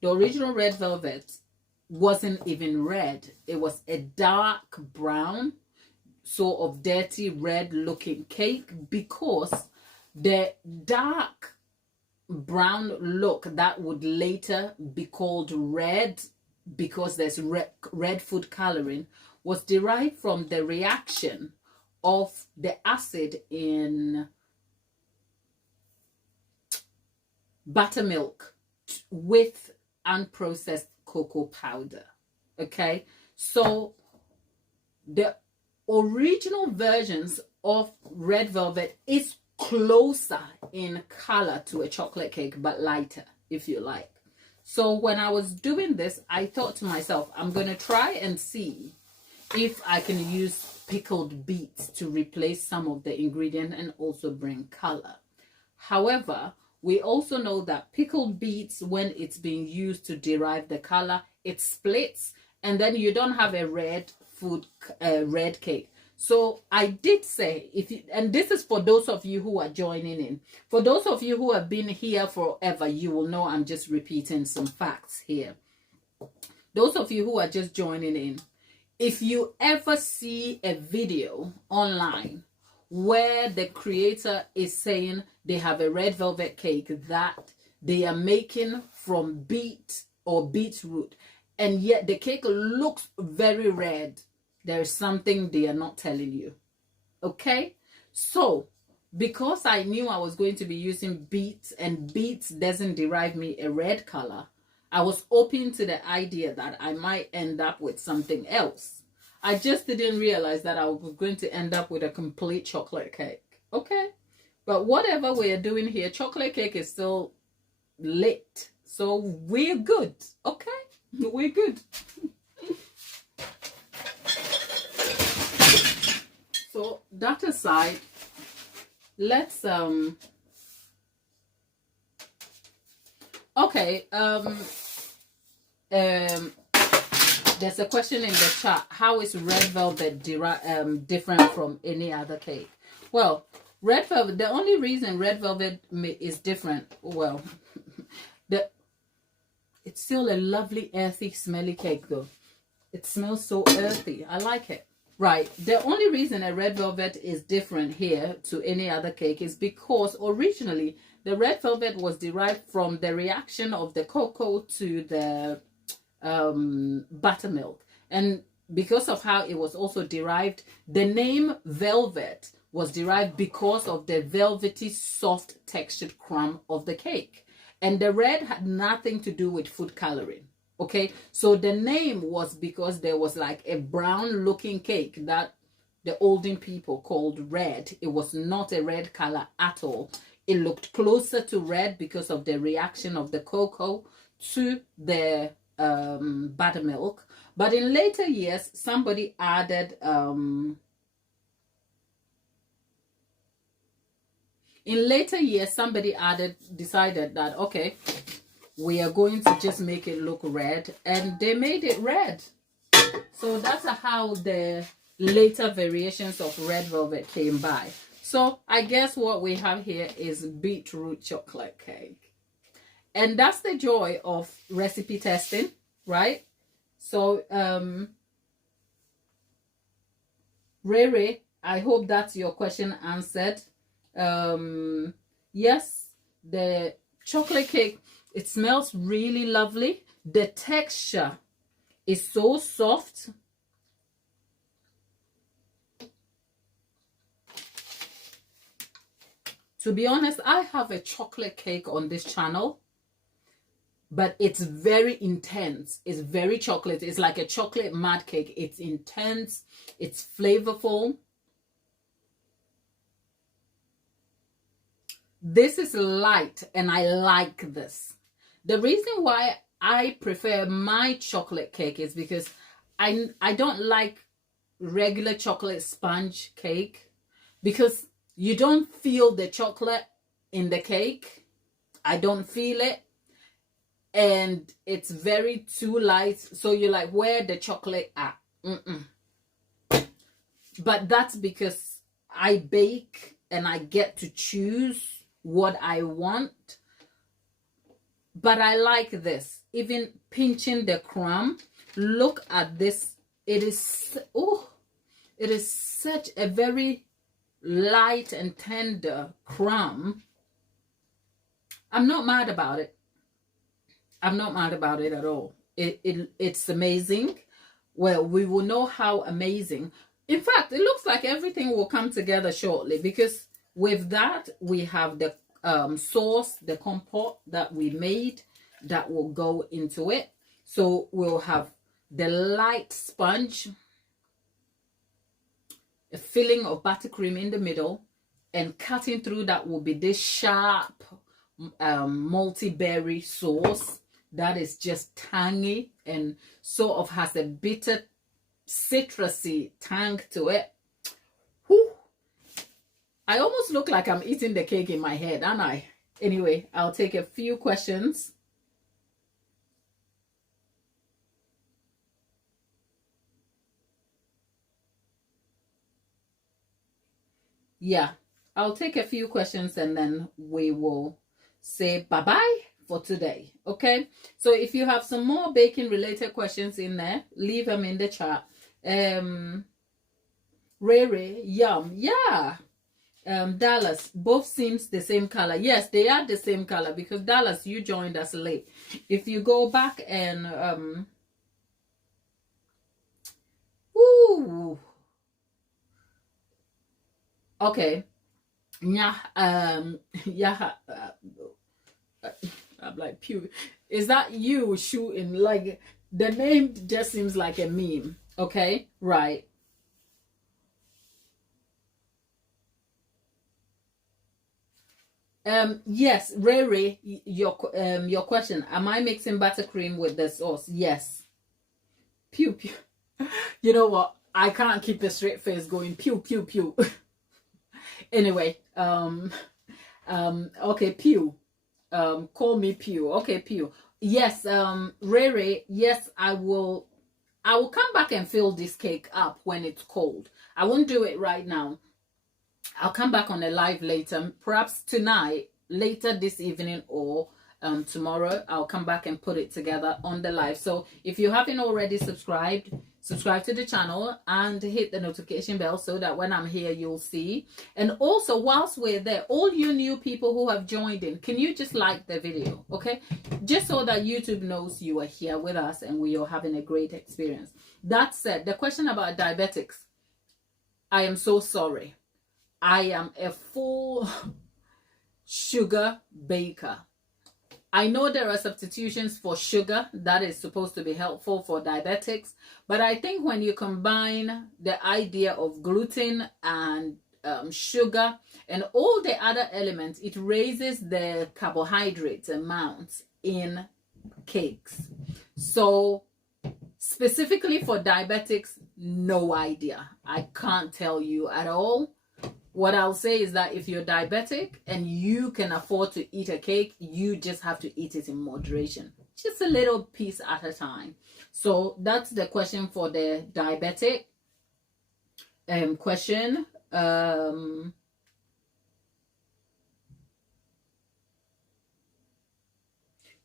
The original red velvet wasn't even red. It was a dark brown, sort of dirty red looking cake, because the dark brown look that would later be called red, because there's red food coloring, was derived from the reaction of the acid in buttermilk with unprocessed cocoa powder. Okay, so the original versions of red velvet is closer in color to a chocolate cake, but lighter, if you like. So when I was doing this, I thought to myself, I'm going to try and see if I can use pickled beets to replace some of the ingredient and also bring color. However, we also know that pickled beets, when it's being used to derive the color, it splits, and then you don't have a red cake. So I did say, if you, and this is for those of you who are joining in, for those of you who have been here forever, you will know I'm just repeating some facts here. Those of you who are just joining in, if you ever see a video online where the creator is saying they have a red velvet cake that they are making from beet or beetroot, and yet the cake looks very red, there is something they are not telling you. Okay, so because I knew I was going to be using beets, and beets doesn't derive me a red color, I was open to the idea that I might end up with something else. I just didn't realize that I was going to end up with a complete chocolate cake. Okay, but whatever we're doing here, chocolate cake is still lit, so we're good. Okay, we're good. So that aside, let's okay, there's a question in the chat: how is red velvet different from any other cake? Well, red velvet, the only reason red velvet is different, well, it's still a lovely earthy smelly cake though. It smells so earthy. I like it. Right, the only reason a red velvet is different here to any other cake is because originally the red velvet was derived from the reaction of the cocoa to the buttermilk, and because of how it was also derived, the name velvet was derived because of the velvety soft textured crumb of the cake, and the red had nothing to do with food coloring. Okay, so the name was because there was like a brown looking cake that the olden people called red. It was not a red color at all. It looked closer to red because of the reaction of the cocoa to the buttermilk. But in later years, somebody added decided that, okay, we are going to just make it look red, and they made it red. So that's how the later variations of red velvet came by. So I guess what we have here is beetroot chocolate cake, and that's the joy of recipe testing, right? So Ray, I hope that's your question answered. Yes, the chocolate cake, it smells really lovely. The texture is so soft. To be honest, I have a chocolate cake on this channel, but it's very intense. It's very chocolate. It's like a chocolate mud cake. It's intense. It's flavorful. This is light, and I like this. The reason why I prefer my chocolate cake is because I don't like regular chocolate sponge cake. because you don't feel the chocolate in the cake. I don't feel it. And it's very too light. So you're like, where the chocolate at? But that's because I bake and I get to choose what I want. But I like this. Even pinching the crumb. Look at this. It is such a very light and tender crumb. I'm not mad about it. I'm not mad about it at all. It's amazing. Well, we will know how amazing. In fact, it looks like everything will come together shortly, because with that, we have the sauce, the compote that we made that will go into it. So we'll have the light sponge, a filling of buttercream in the middle, and cutting through that will be this sharp multi-berry sauce that is just tangy and sort of has a bitter citrusy tang to it. Whew. I almost look like I'm eating the cake in my head, aren't I? Anyway, I'll take a few questions. Yeah, I'll take a few questions and then we will say bye-bye for today. Okay, so if you have some more baking related questions in there, leave them in the chat. Rere, yum, yeah. Dallas, both seems the same color. Yes, they are the same color, because Dallas, you joined us late. If you go back and okay, yeah, yeah. I'm like, pew. Is that you shooting? Like, the name just seems like a meme. Okay, right. Yes, Ray, your question. Am I mixing buttercream with the sauce? Yes. Pew pew. You know what? I can't keep a straight face going pew pew pew. Anyway, okay, pew. Call me Pew. Okay, Pew. Yes, Ray, yes, I will come back and fill this cake up when it's cold. I won't do it right now. I'll come back on a live later, perhaps tonight, later this evening, or tomorrow. I'll come back and put it together on the live. So if you haven't already subscribe to the channel and hit the notification bell so that when I'm here, you'll see. And also, whilst we're there, all you new people who have joined in, can you just like the video, okay? Just so that YouTube knows you are here with us and we are having a great experience. That said, the question about diabetics, I am so sorry. I am a full sugar baker. I know there are substitutions for sugar that is supposed to be helpful for diabetics, but I think when you combine the idea of gluten and sugar and all the other elements, it raises the carbohydrate amounts in cakes. So specifically for diabetics, no idea. I can't tell you at all. What I'll say is that if you're diabetic and you can afford to eat a cake, you just have to eat it in moderation. Just a little piece at a time. So that's the question for the diabetic question.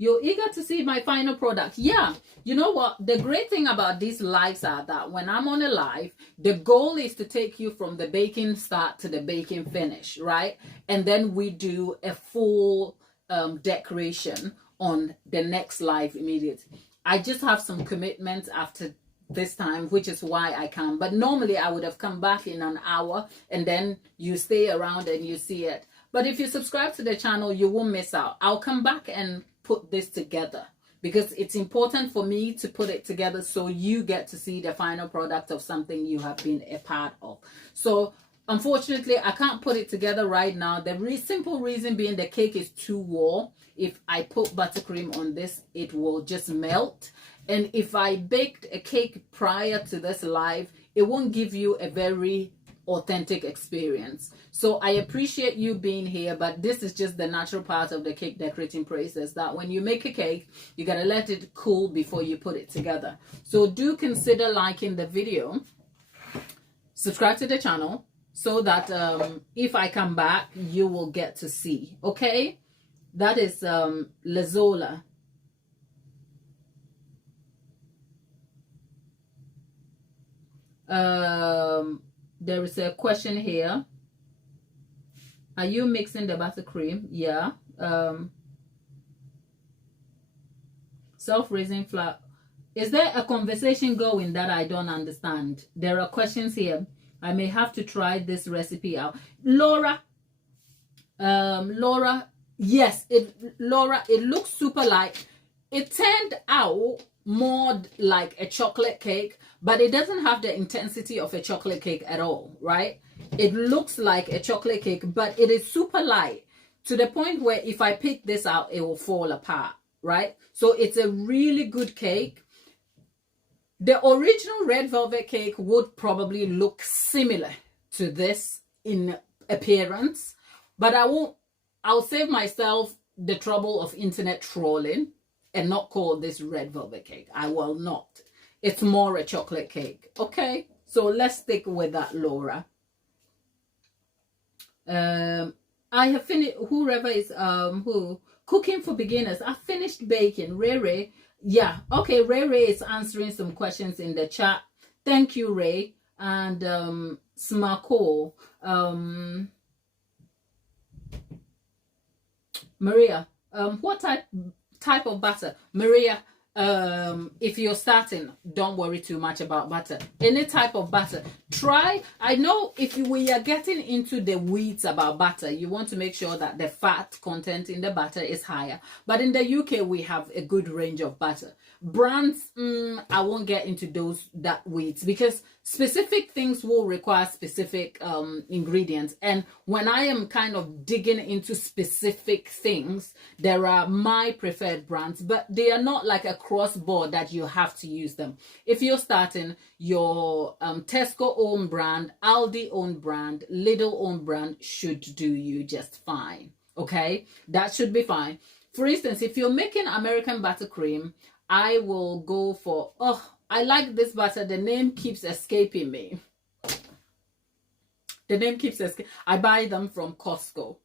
You're eager to see my final product. Yeah, you know what? The great thing about these lives are that when I'm on a live, the goal is to take you from the baking start to the baking finish, right? And then we do a full decoration on the next live immediately. I just have some commitments after this time, which is why I can't. But normally I would have come back in an hour and then you stay around and you see it. But if you subscribe to the channel, you won't miss out. I'll come back and put this together because it's important for me to put it together so you get to see the final product of something you have been a part of. So unfortunately, I can't put it together right now. The simple reason being the cake is too warm. If I put buttercream on this, it will just melt. And if I baked a cake prior to this live, it won't give you a very authentic experience. So I appreciate you being here, but this is just the natural part of the cake decorating process, that when you make a cake, you gotta let it cool before you put it together. So do consider liking the video, subscribe to the channel, so that if I come back, you will get to see. Okay, that is Lazola. There is a question here. Are you mixing the buttercream? Yeah. Self-raising flour. Is there a conversation going that I don't understand? There are questions here. I may have to try this recipe out. Laura, yes, Laura, it looks super light. It turned out more like a chocolate cake, but it doesn't have the intensity of a chocolate cake at all, right? It looks like a chocolate cake, but it is super light to the point where if I pick this out, it will fall apart, right? So it's a really good cake. The original red velvet cake would probably look similar to this in appearance, but I'll save myself the trouble of internet trolling and not call this red velvet cake. I will not. It's more a chocolate cake. Okay, so let's stick with that, Laura. I have finished, whoever is cooking for beginners. I finished baking. Ray. Yeah, okay, Ray is answering some questions in the chat. Thank you, Ray. And Smako, Maria, what type of butter? Maria, if you're starting, don't worry too much about butter. Any type of butter. Try, I know if we are getting into the weeds about butter, you want to make sure that the fat content in the butter is higher. But in the UK, we have a good range of butter. Brands, I won't get into that weeds, because specific things will require specific ingredients. And when I am kind of digging into specific things, there are my preferred brands, but they are not like a cross board that you have to use them. If you're starting, your Tesco own brand, Aldi own brand, Lidl own brand should do you just fine. Okay, that should be fine. For instance, if you're making American buttercream, I will go for, I like this butter. The name keeps escaping me. The name keeps escaping. I buy them from Costco.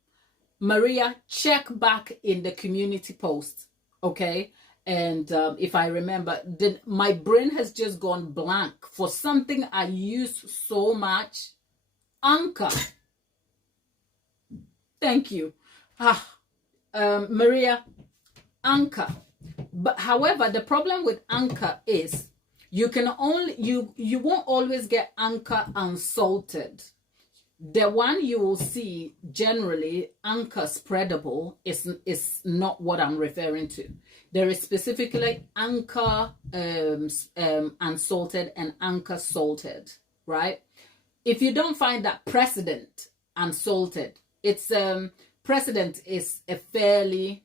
Maria, check back in the community post, okay? And if I remember, my brain has just gone blank for something I use so much. Anchor. Thank you. Maria, Anchor. But however, the problem with Anchor is you won't always get Anchor unsalted. The one you will see generally, Anchor spreadable, is not what I'm referring to. There is specifically Anchor unsalted and Anchor salted, right? If you don't find that President unsalted, it's President is a fairly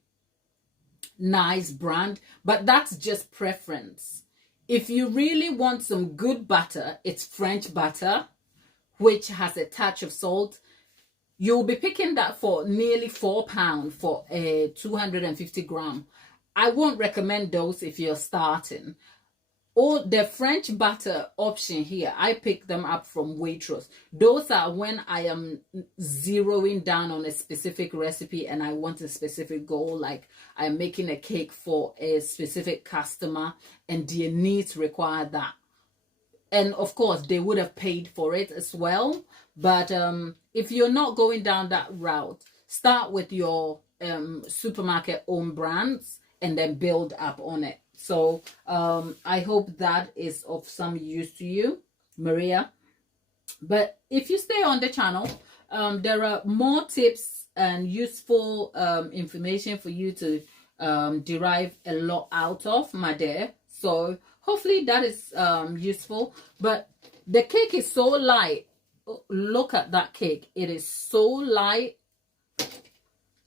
nice brand, but that's just preference. If you really want some good butter, it's French butter, which has a touch of salt. You'll be picking that for nearly £4 for a 250 gram. I won't recommend those if you're starting. Or the French butter option here, I pick them up from Waitrose. Those are when I am zeroing down on a specific recipe and I want a specific goal, like I'm making a cake for a specific customer and their needs require that. And of course, they would have paid for it as well. But if you're not going down that route, start with your supermarket own brands and then build up on it. So I hope that is of some use to you, Maria. But if you stay on the channel, there are more tips and useful information for you to derive a lot out of, my dear. So hopefully that is useful. But the cake is so light. Look at that cake. It is so light.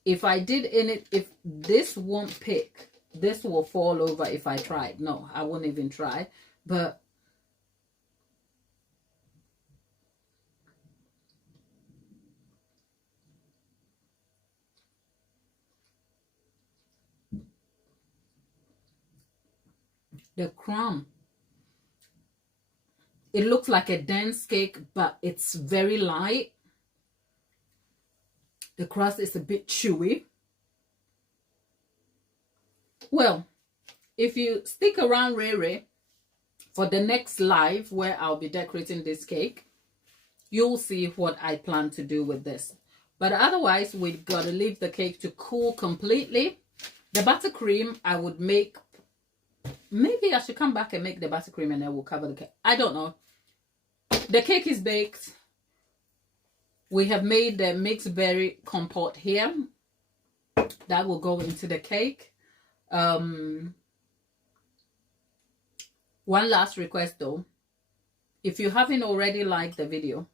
If I did in it, if this won't pick, this will fall over if I tried. No, I won't even try. But The crumb, it looks like a dense cake, but it's very light. The crust is a bit chewy. Well, if you stick around Rere for the next live where I'll be decorating this cake, you'll see what I plan to do with this. But otherwise, we've got to leave the cake to cool completely. The buttercream, I would make, maybe I should come back and make the buttercream and then we'll cover the cake. I don't know. The cake is baked. We have made the mixed berry compote here. That will go into the cake. One last request though. If you haven't already liked the video,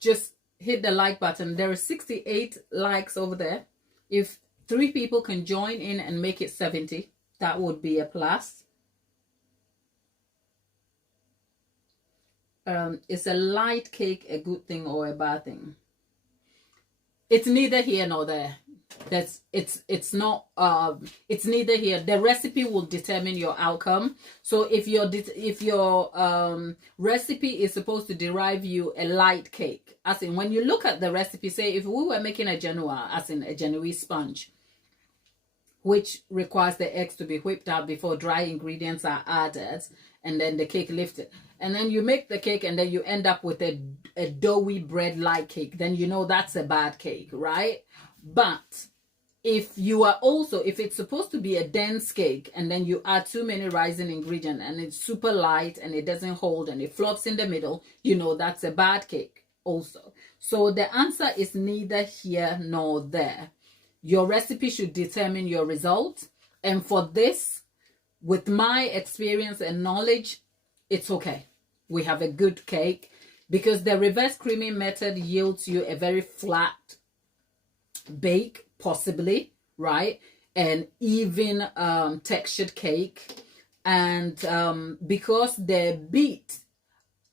just hit the like button. There are 68 likes over there. If 3 people can join in and make it 70, that would be a plus. Is a light cake a good thing or a bad thing? It's neither here nor there. It's not it's neither here. The recipe will determine your outcome. So if your recipe is supposed to derive you a light cake, as in when you look at the recipe, say if we were making a genoa, as in a Genoese sponge, which requires the eggs to be whipped up before dry ingredients are added and then the cake lifted, and then you make the cake and then you end up with a doughy bread like cake, then you know that's a bad cake, right? But if it's supposed to be a dense cake and then you add too many rising ingredients and it's super light and it doesn't hold and it flops in the middle, you know that's a bad cake also. So the answer is neither here nor there. Your recipe should determine your result. And for this, with my experience and knowledge, it's okay. We have a good cake because the reverse creaming method yields you a very flat bake, possibly, right? And even textured cake. And because the beet,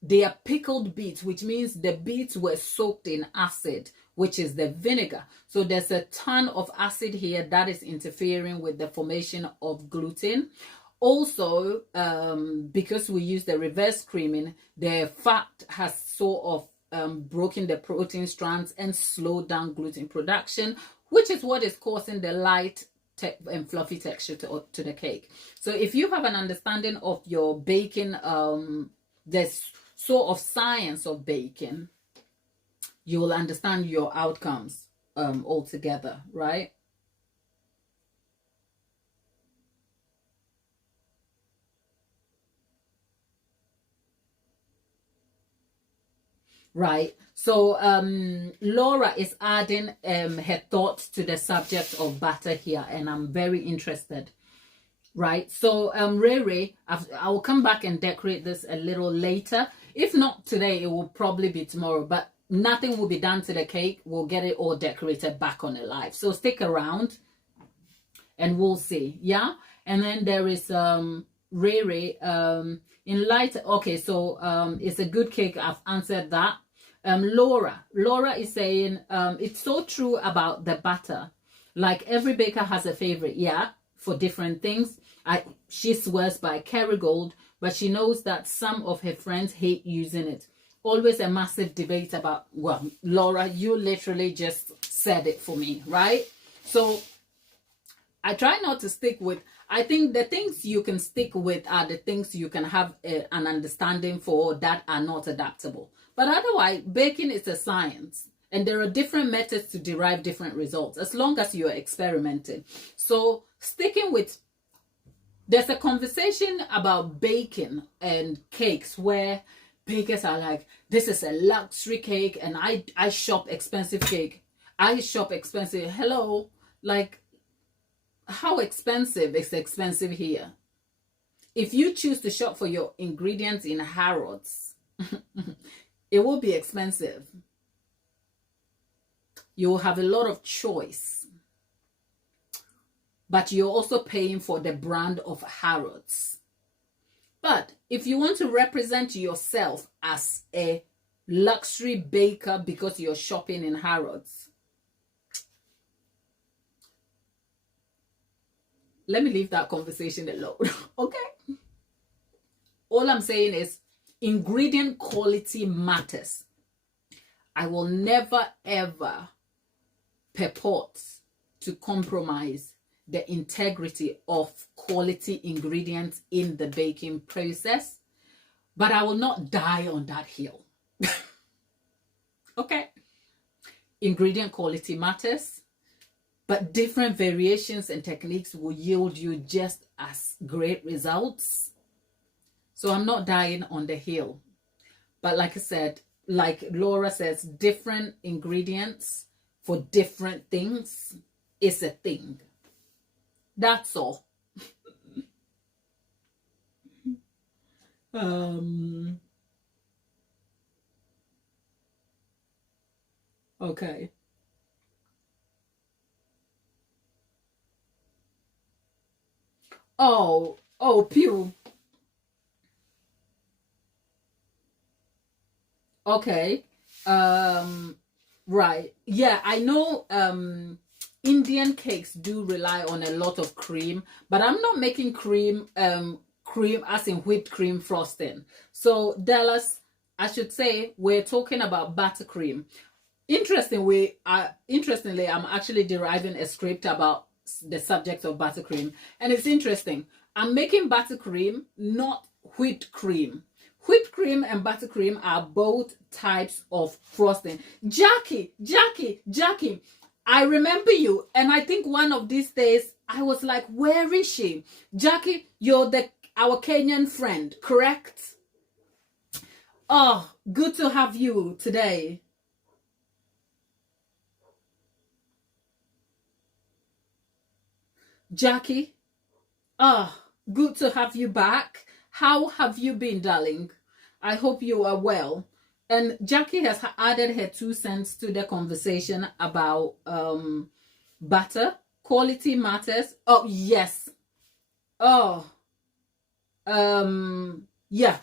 they are pickled beets, which means the beets were soaked in acid, which is the vinegar. So there's a ton of acid here that is interfering with the formation of gluten. Also, because we use the reverse creaming, the fat has sort of broken the protein strands and slowed down gluten production, which is what is causing the light and fluffy texture to the cake. So if you have an understanding of your baking, this sort of science of baking, you will understand your outcomes altogether, right? Right. So Laura is adding her thoughts to the subject of butter here, and I'm very interested. Right. So Rere, I will come back and decorate this a little later. If not today, it will probably be tomorrow, but nothing will be done to the cake. We'll get it all decorated back on the live. So stick around and we'll see. Yeah. And then there is Rere in light. Okay, so it's a good cake. I've answered that. Laura is saying it's so true about the butter. Like every baker has a favorite, yeah, for different things. She swears by Kerrygold, but she knows that some of her friends hate using it. Always a massive debate about, well, Laura, you literally just said it for me, right? So I try not to stick with, I think the things you can stick with are the things you can have an understanding for that are not adaptable. But otherwise, baking is a science. And there are different methods to derive different results as long as you're experimenting. So sticking with, there's a conversation about baking and cakes where bakers are like, this is a luxury cake and I shop expensive cake. I shop expensive. Hello, like how expensive is expensive here? If you choose to shop for your ingredients in Harrods, it will be expensive. You will have a lot of choice, but you're also paying for the brand of Harrods. But if you want to represent yourself as a luxury baker because you're shopping in Harrods, let me leave that conversation alone. Okay? All I'm saying is ingredient quality matters. I will never ever purport to compromise the integrity of quality ingredients in the baking process, but I will not die on that hill. Okay? Ingredient quality matters, but different variations and techniques will yield you just as great results. So I'm not dying on the hill. But like I said, like Laura says, different ingredients for different things is a thing. That's all. Okay. Oh, pew. Okay. Right. Yeah, I know Indian cakes do rely on a lot of cream, but I'm not making cream as in whipped cream frosting. So Dallas, I should say we're talking about buttercream. Interestingly, I'm actually deriving a script about the subject of buttercream, and it's interesting. I'm making buttercream, not whipped cream. Whipped cream and buttercream are both types of frosting. Jackie, I remember you, and I think one of these days I was like, where is she? Jackie, you're our Kenyan friend, correct? Oh, good to have you today. Jackie, good to have you back. How have you been, darling? I hope you are well. And Jackie has added her 2 cents to the conversation about butter. Quality matters. Oh, yes. Oh, yeah.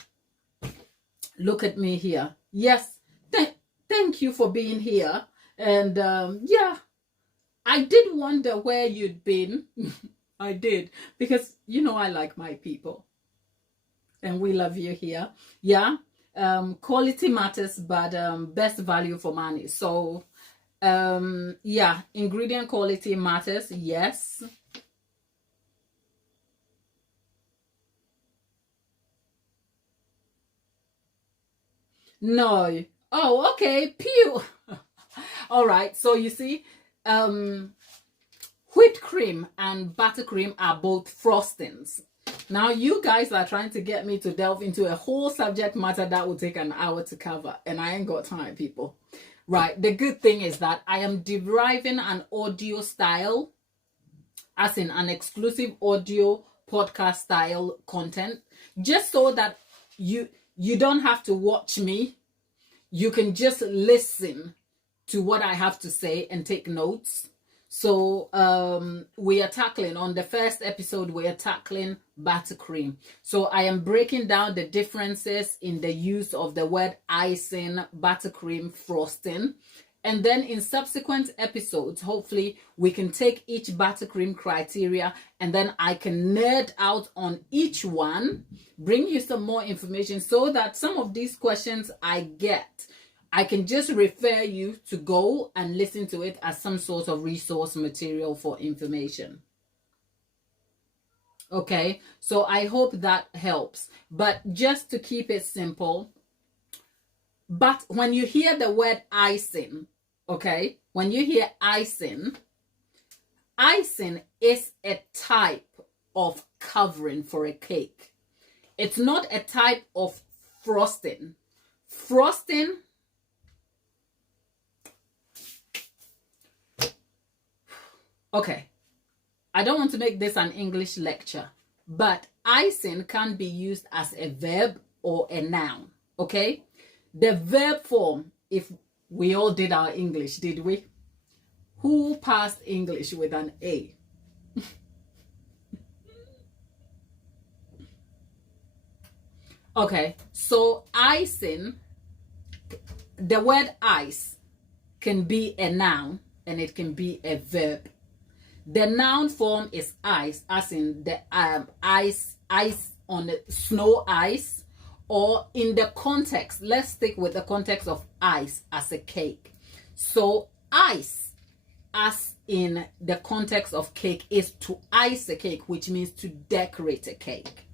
Look at me here. Yes. Thank you for being here. And yeah, I did wonder where you'd been. I did, because you know I like my people. And we love you here. Yeah. Quality matters, but best value for money. So yeah, ingredient quality matters. Yes. No. Oh, okay. Pew. All right. So you see, whipped cream and buttercream are both frostings. Now, you guys are trying to get me to delve into a whole subject matter that will take an hour to cover, and I ain't got time, people. Right. The good thing is that I am deriving an audio style, as in an exclusive audio podcast style content, just so that you don't have to watch me. You can just listen to what I have to say and take notes. So we are tackling, on the first episode, we are tackling buttercream. So I am breaking down the differences in the use of the word icing, buttercream, frosting. And then in subsequent episodes, hopefully we can take each buttercream criteria, and then I can nerd out on each one, bring you some more information, so that some of these questions I get, I can just refer you to go and listen to it as some sort of resource material for information. Okay, so I hope that helps. But just to keep it simple, but when you hear the word icing, okay, when you hear icing is a type of covering for a cake. It's not a type of frosting. Frosting, okay, I don't want to make this an English lecture, but icing can be used as a verb or a noun, okay? The verb form, if we all did our English, did we? Who passed English with an A? Okay, so icing, the word ice can be a noun and it can be a verb. The noun form is ice, as in the ice on the snow ice, or in the context, let's stick with the context of ice as a cake. So ice, as in the context of cake, is to ice a cake, which means to decorate a cake.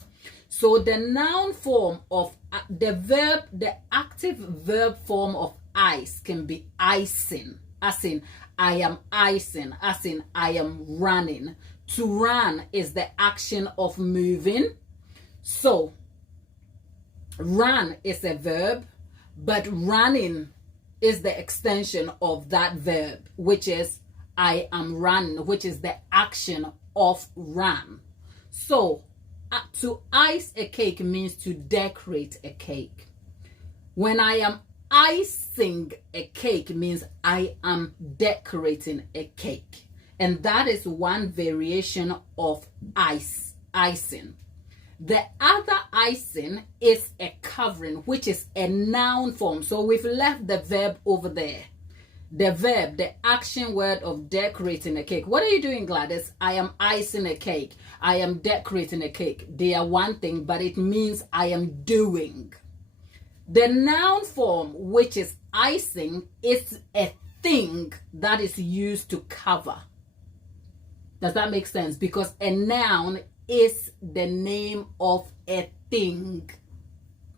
So the noun form of the active verb form of ice can be icing, as in I am icing, as in I am running. To run is the action of moving. So run is a verb, but running is the extension of that verb, which is I am running, which is the action of run. So to ice a cake means to decorate a cake. When I am icing a cake means I am decorating a cake. And that is one variation of icing. The other icing is a covering, which is a noun form. So we've left the verb over there. The verb, the action word of decorating a cake. What are you doing, Gladys? I am icing a cake. I am decorating a cake. They are one thing, but it means I am doing. The noun form, which is icing, is a thing that is used to cover. Does that make sense? Because a noun is the name of a thing.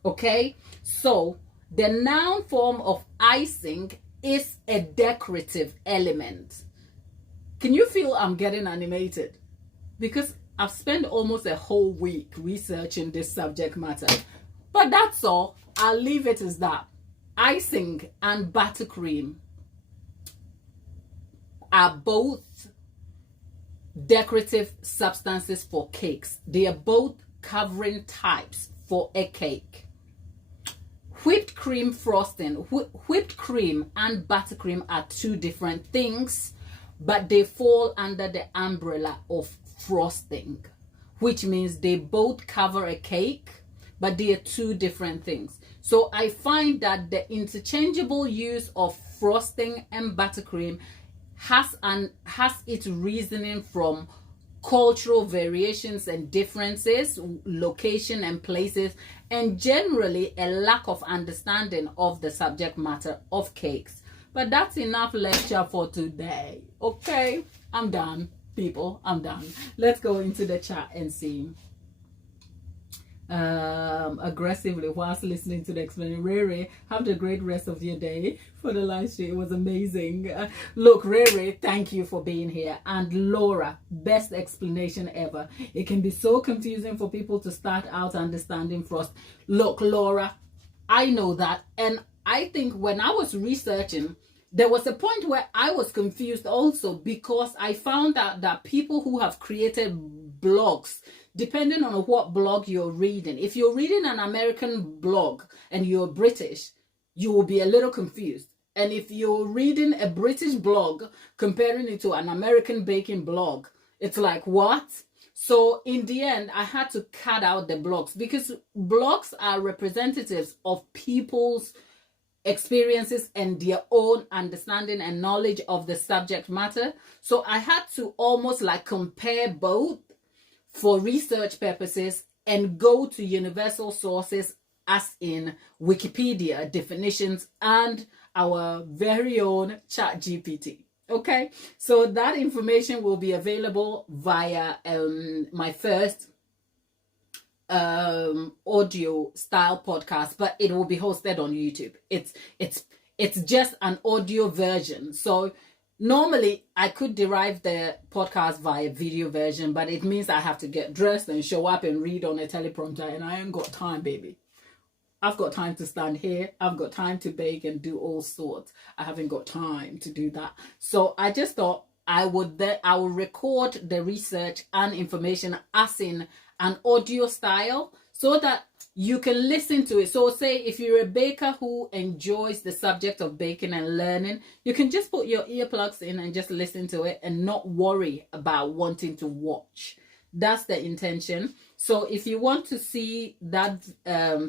Okay? So the noun form of icing is a decorative element. Can you feel I'm getting animated? Because I've spent almost a whole week researching this subject matter. But that's all. I'll leave it as that. Icing and buttercream are both decorative substances for cakes. They are both covering types for a cake. Whipped cream frosting. Whipped cream and buttercream are two different things, but they fall under the umbrella of frosting, which means they both cover a cake, but they are two different things. So I find that the interchangeable use of frosting and buttercream has its reasoning from cultural variations and differences, location and places, and generally a lack of understanding of the subject matter of cakes. But that's enough lecture for today. Okay, I'm done, people. I'm done. Let's go into the chat and see. Aggressively whilst listening to the explanation. Rere, have the great rest of your day for the live stream. It was amazing. Look, Rere, thank you for being here. And Laura, best explanation ever. It can be so confusing for people to start out understanding frost. Look, Laura, I know that, and I think when I was researching, there was a point where I was confused also, because I found out that people who have created blogs, depending on what blog you're reading, if you're reading an American blog and you're British, you will be a little confused. And if you're reading a British blog, comparing it to an American baking blog, it's like, what? So in the end, I had to cut out the blogs, because blogs are representatives of people's experiences and their own understanding and knowledge of the subject matter. So I had to almost like compare both for research purposes and go to universal sources, as in Wikipedia definitions and our very own ChatGPT. Okay, so that information will be available via my first audio style podcast, but it will be hosted on YouTube. It's just an audio version. So normally I could derive the podcast via video version, but it means I have to get dressed and show up and read on a teleprompter, and I ain't got time, baby. I've got time to stand here. I've got time to bake and do all sorts. I haven't got time to do that. So I just thought I will record the research and information as in an audio style, so that you can listen to it. So say if you're a baker who enjoys the subject of baking and learning, you can just put your earplugs in and just listen to it and not worry about wanting to watch. That's the intention. So if you want to see that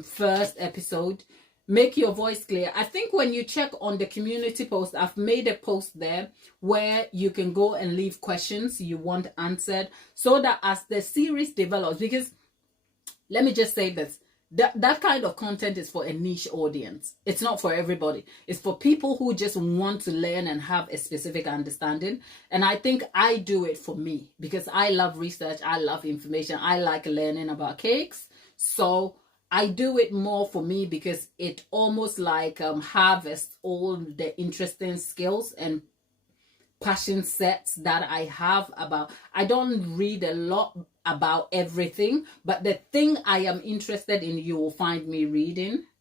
first episode, make your voice clear. I think when you check on the community post, I've made a post there where you can go and leave questions you want answered, so that as the series develops, because let me just say this, that kind of content is for a niche audience. It's not for everybody. It's for people who just want to learn and have a specific understanding. And I think I do it for me because I love research. I love information. I like learning about cakes. So I do it more for me because it almost like harvests all the interesting skills and passion sets that I have about. I don't read a lot about everything, but the thing I am interested in, you will find me reading.